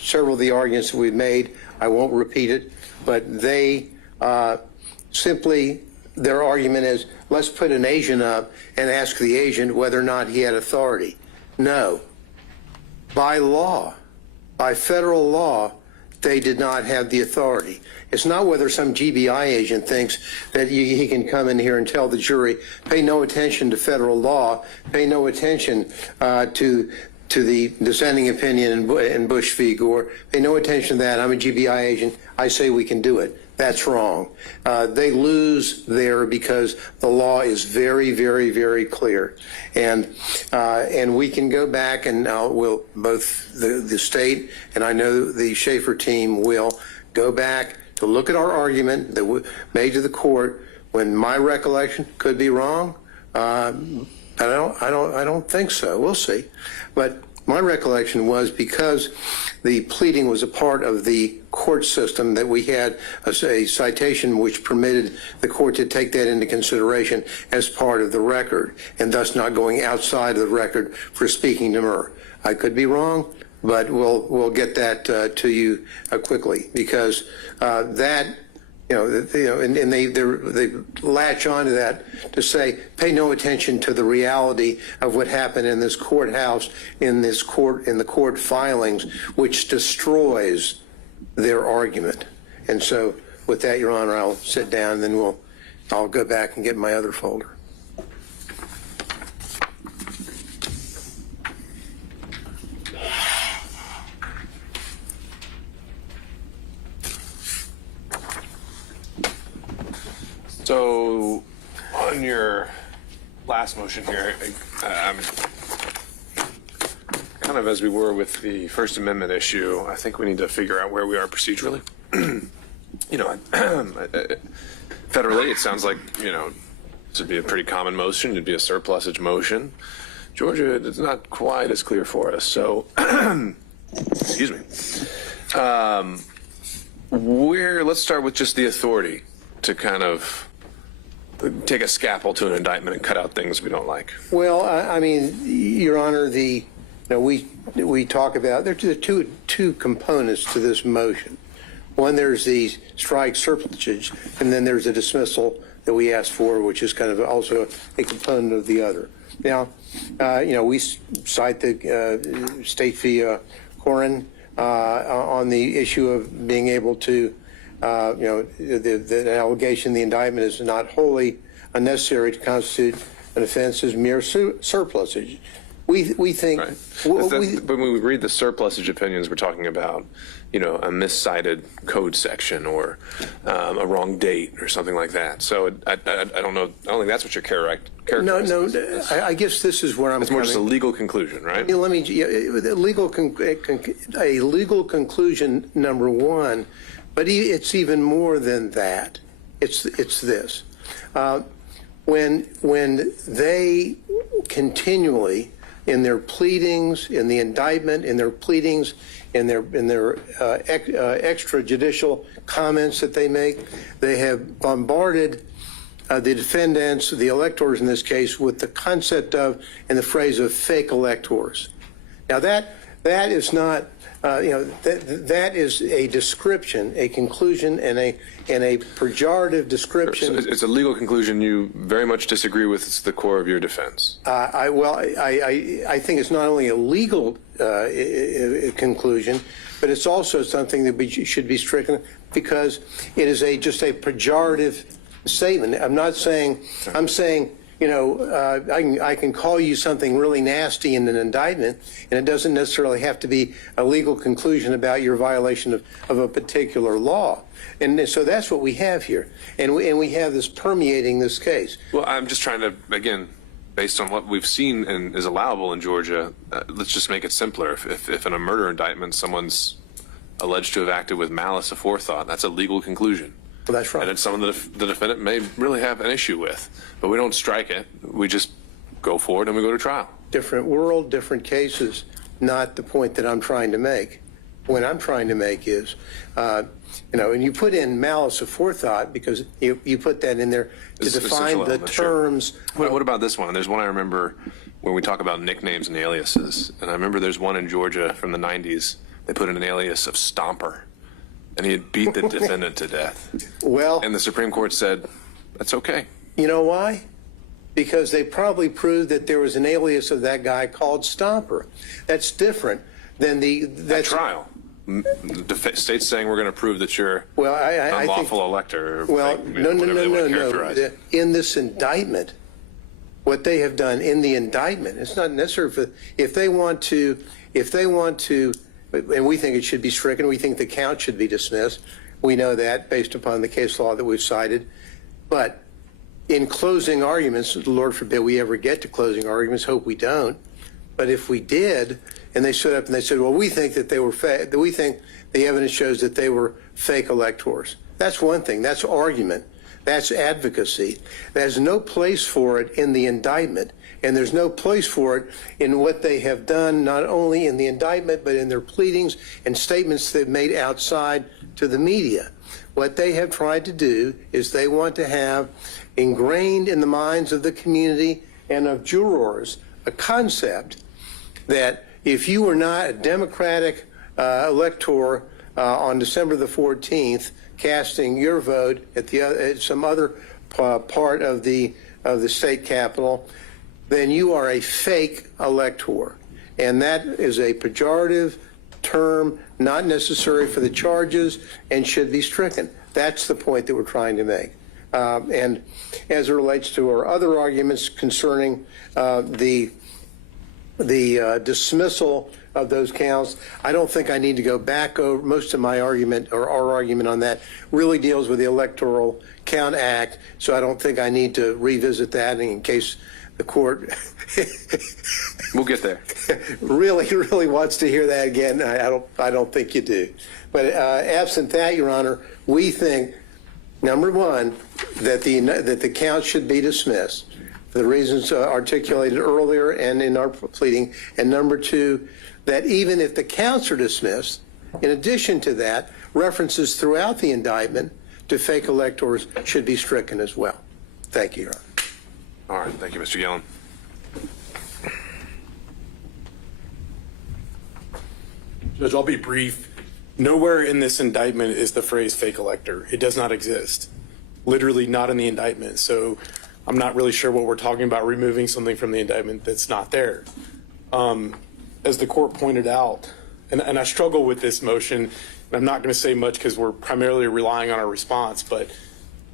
several of the arguments that we've made. I won't repeat it, but they simply, their argument is, let's put an agent up and ask the agent whether or not he had authority. No. By law, by federal law, they did not have the authority. It's not whether some GBI agent thinks that he can come in here and tell the jury, pay no attention to federal law, pay no attention to the dissenting opinion in Bush v. Gore, pay no attention to that. I'm a GBI agent. I say we can do it. That's wrong. They lose there because the law is very, very, very clear. And we can go back and we'll, both the state and I know the Schaefer team will go back to look at our argument that we made to the court when my recollection could be wrong. I don't think so. We'll see. But my recollection was because the pleading was a part of the court system that we had a citation which permitted the court to take that into consideration as part of the record and thus not going outside of the record for speaking demurrer. I could be wrong, but we'll get that to you quickly because that. And they latch onto that to say, pay no attention to the reality of what happened in this courthouse, in the court filings, which destroys their argument. And so, with that, Your Honor, I'll sit down, and then I'll go back and get my other folder. So, on your last motion here, kind of as we were with the First Amendment issue, I think we need to figure out where we are procedurally. Federally, it sounds like, this would be a pretty common motion. It'd be a surplusage motion. Georgia, it's not quite as clear for us. So, excuse me. Let's start with just the authority to kind of take a scalpel to an indictment and cut out things we don't like. Well, I mean, Your Honor, we talk about there's two components to this motion. One, there's the strike surplusage, and then there's a dismissal that we asked for, which is kind of also a component of the other. Now, we cite the State v. Corin on the issue of being able to. The allegation, the indictment is not wholly unnecessary to constitute an offense as mere surplusage. We think. Right. When we read the surplusage opinions, we're talking about, a miscited code section or a wrong date or something like that. So I don't know. I don't think that's what you're characterizing. No. I guess this is where I'm. It's more just a legal conclusion, right? Let me. A legal conclusion, number one. But it's even more than that. It's this. When they continually, in their pleadings, in the indictment, in their pleadings, in their extrajudicial comments that they make, they have bombarded the defendants, the electors in this case, with the concept of and the phrase of fake electors. Now that is not. That is a description, a conclusion, and a pejorative description. So it's a legal conclusion you very much disagree with. It's the core of your defense. I think it's not only a legal conclusion, but it's also something that should be stricken because it is just a pejorative statement. I'm not saying. I'm saying. I can call you something really nasty in an indictment, and it doesn't necessarily have to be a legal conclusion about your violation of a particular law. And so that's what we have here. And we have this permeating this case. Well, I'm just trying to, again, based on what we've seen and is allowable in Georgia, let's just make it simpler. If in a murder indictment someone's alleged to have acted with malice aforethought, that's a legal conclusion. Well, that's right. And it's something that the defendant may really have an issue with. But we don't strike it. We just go forward and we go to trial. Different world, different cases, not the point that I'm trying to make. What I'm trying to make is, and you put in malice aforethought because you put that in there to define the terms. Sure. What about this one? There's one I remember when we talk about nicknames and aliases. And I remember there's one in Georgia from the 90s. They put in an alias of Stomper. And he had beat the defendant to death. Well, and the Supreme Court said, that's okay. You know why? Because they probably proved that there was an alias of that guy called Stomper. That's different than that trial. The state's saying we're going to prove that you're an unlawful elector. Well, no. In this indictment, what they have done in the indictment, it's not necessary if they want to. And we think it should be stricken. We think the count should be dismissed. We know that based upon the case law that we've cited. But in closing arguments, Lord forbid we ever get to closing arguments, hope we don't. But if we did, and they stood up and they said, well, we think that they were that we think the evidence shows that they were fake electors. That's one thing. That's argument. That's advocacy. There's no place for it in the indictment, and there's no place for it in what they have done, not only in the indictment, but in their pleadings and statements they've made outside to the media. What they have tried to do is they want to have ingrained in the minds of the community and of jurors a concept that if you were not a Democratic elector on December the 14th, casting your vote at some other part of the state capitol, then you are a fake elector. And that is a pejorative term, not necessary for the charges, and should be stricken. That's the point that we're trying to make. And as it relates to our other arguments concerning the dismissal of those counts, I don't think I need to go back over most of my argument, or our argument on that really deals with the Electoral Count Act, so I don't think I need to revisit that in case the court We'll get there. really wants to hear that again. I don't think you do. But absent that, Your Honor, we think, number one, that the count should be dismissed for the reasons articulated earlier and in our pleading, and number two, that even if the counts are dismissed, in addition to that, references throughout the indictment to fake electors should be stricken as well. Thank you, Your Honor. All right. Thank you, Mr. Yellen. Judge, I'll be brief. Nowhere in this indictment is the phrase fake elector. It does not exist. Literally not in the indictment. So I'm not really sure what we're talking about, removing something from the indictment that's not there. As the court pointed out, and I struggle with this motion, and I'm not going to say much because we're primarily relying on our response, but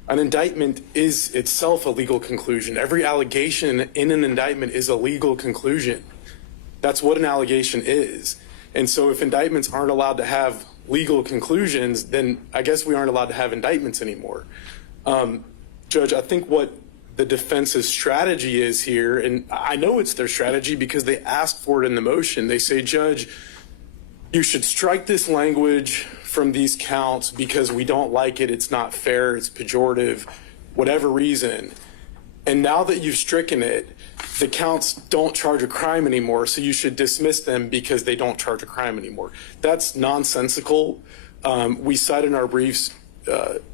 an indictment is itself a legal conclusion. Every allegation in an indictment is a legal conclusion. That's what an allegation is. And so if indictments aren't allowed to have legal conclusions, then I guess we aren't allowed to have indictments anymore. Judge, I think what the defense's strategy is here, and I know it's their strategy because they asked for it in the motion. They say, Judge, you should strike this language from these counts because we don't like it, it's not fair, it's pejorative, whatever reason. And now that you've stricken it, the counts don't charge a crime anymore, so you should dismiss them because they don't charge a crime anymore. That's nonsensical. We cite in our briefs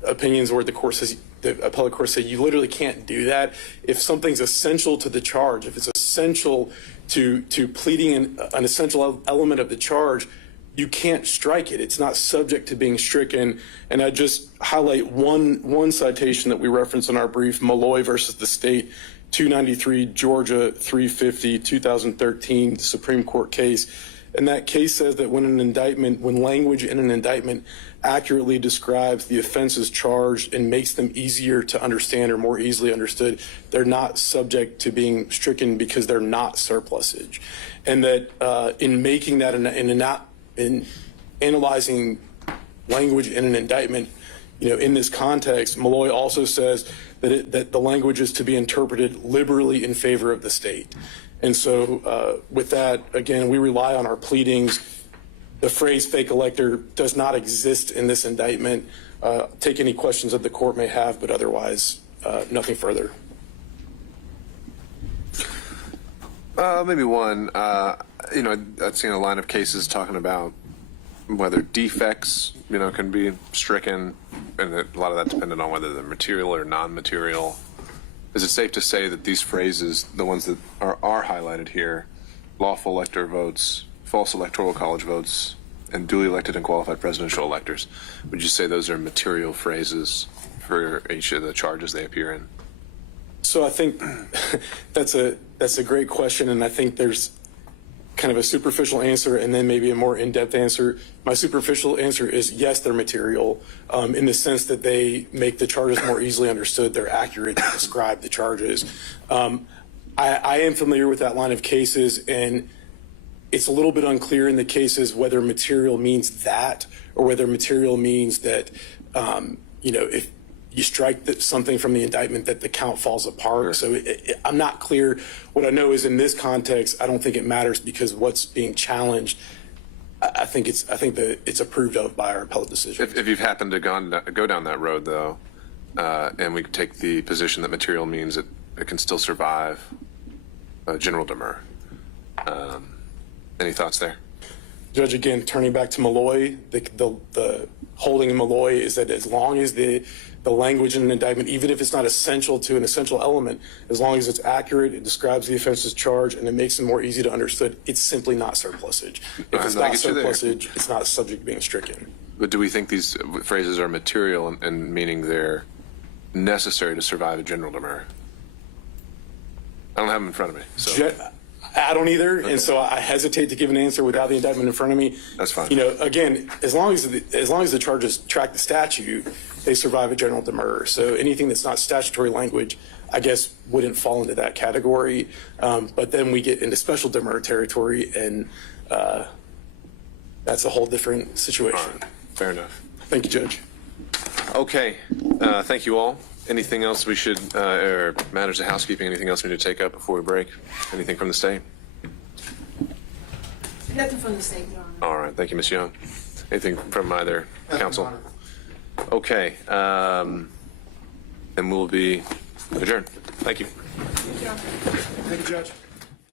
opinions where the court says, the appellate court say, you literally can't do that. If something's essential to the charge, if it's essential to pleading an essential element of the charge, you can't strike it. It's not subject to being stricken. And I just highlight one citation that we reference in our brief, Malloy versus the state, 293 Georgia 350 2013 Supreme Court case. And that case says that when language in an indictment accurately describes the offenses charged and makes them easier to understand or more easily understood, they're not subject to being stricken because they're not surplusage. And that in making that in analyzing language in an indictment, in this context, Malloy also says that the language is to be interpreted liberally in favor of the state. And so with that, again, we rely on our pleadings. The phrase fake elector does not exist in this indictment. Take any questions that the court may have, but otherwise, nothing further. Maybe one. I've seen a line of cases talking about whether defects, can be stricken, and a lot of that depended on whether they're material or non-material. Is it safe to say that these phrases, the ones that are highlighted here, lawful elector votes, false electoral college votes, and duly elected and qualified presidential electors, would you say those are material phrases for each of the charges they appear in? So I think that's a great question, and I think there's kind of a superficial answer and then maybe a more in-depth answer. My superficial answer is yes, they're material in the sense that they make the charges more easily understood. They're accurate to describe the charges. I am familiar with that line of cases, and it's a little bit unclear in the cases whether material means that or whether material means that, if you strike something from the indictment that the count falls apart. Sure. So I'm not clear. What I know is in this context, I don't think it matters because what's being challenged, I think that it's approved of by our appellate decision. If you've happened to go down that road, though, and we take the position that material means it can still survive general demurrer. Any thoughts there? Judge, again, turning back to Malloy, the holding in Malloy is that as long as the language in an indictment, even if it's not essential to an essential element, as long as it's accurate, it describes the offense's charge, and it makes it more easy to understand, it's simply not surplusage. If it's not surplusage, it's not subject to being stricken. But do we think these phrases are material and meaning they're necessary to survive a general demurrer? I don't have them in front of me. So. I don't either, and so I hesitate to give an answer without the indictment in front of me. That's fine. You know, again, as long as the charges track the statute, they survive a general demurrer. So anything that's not statutory language, I guess, wouldn't fall into that category. But then we get into special demurrer territory, and that's a whole different situation. All right. Fair enough. Thank you, Judge. Okay. Thank you all. Anything else we should, or matters of housekeeping, anything else we need to take up before we break? Anything from the state? Nothing from the state, Your Honor. All right. Thank you, Ms. Young. Anything from either counsel? Okay. Then we'll be adjourned. Thank you. Thank you, Your Honor. Thank you, Judge.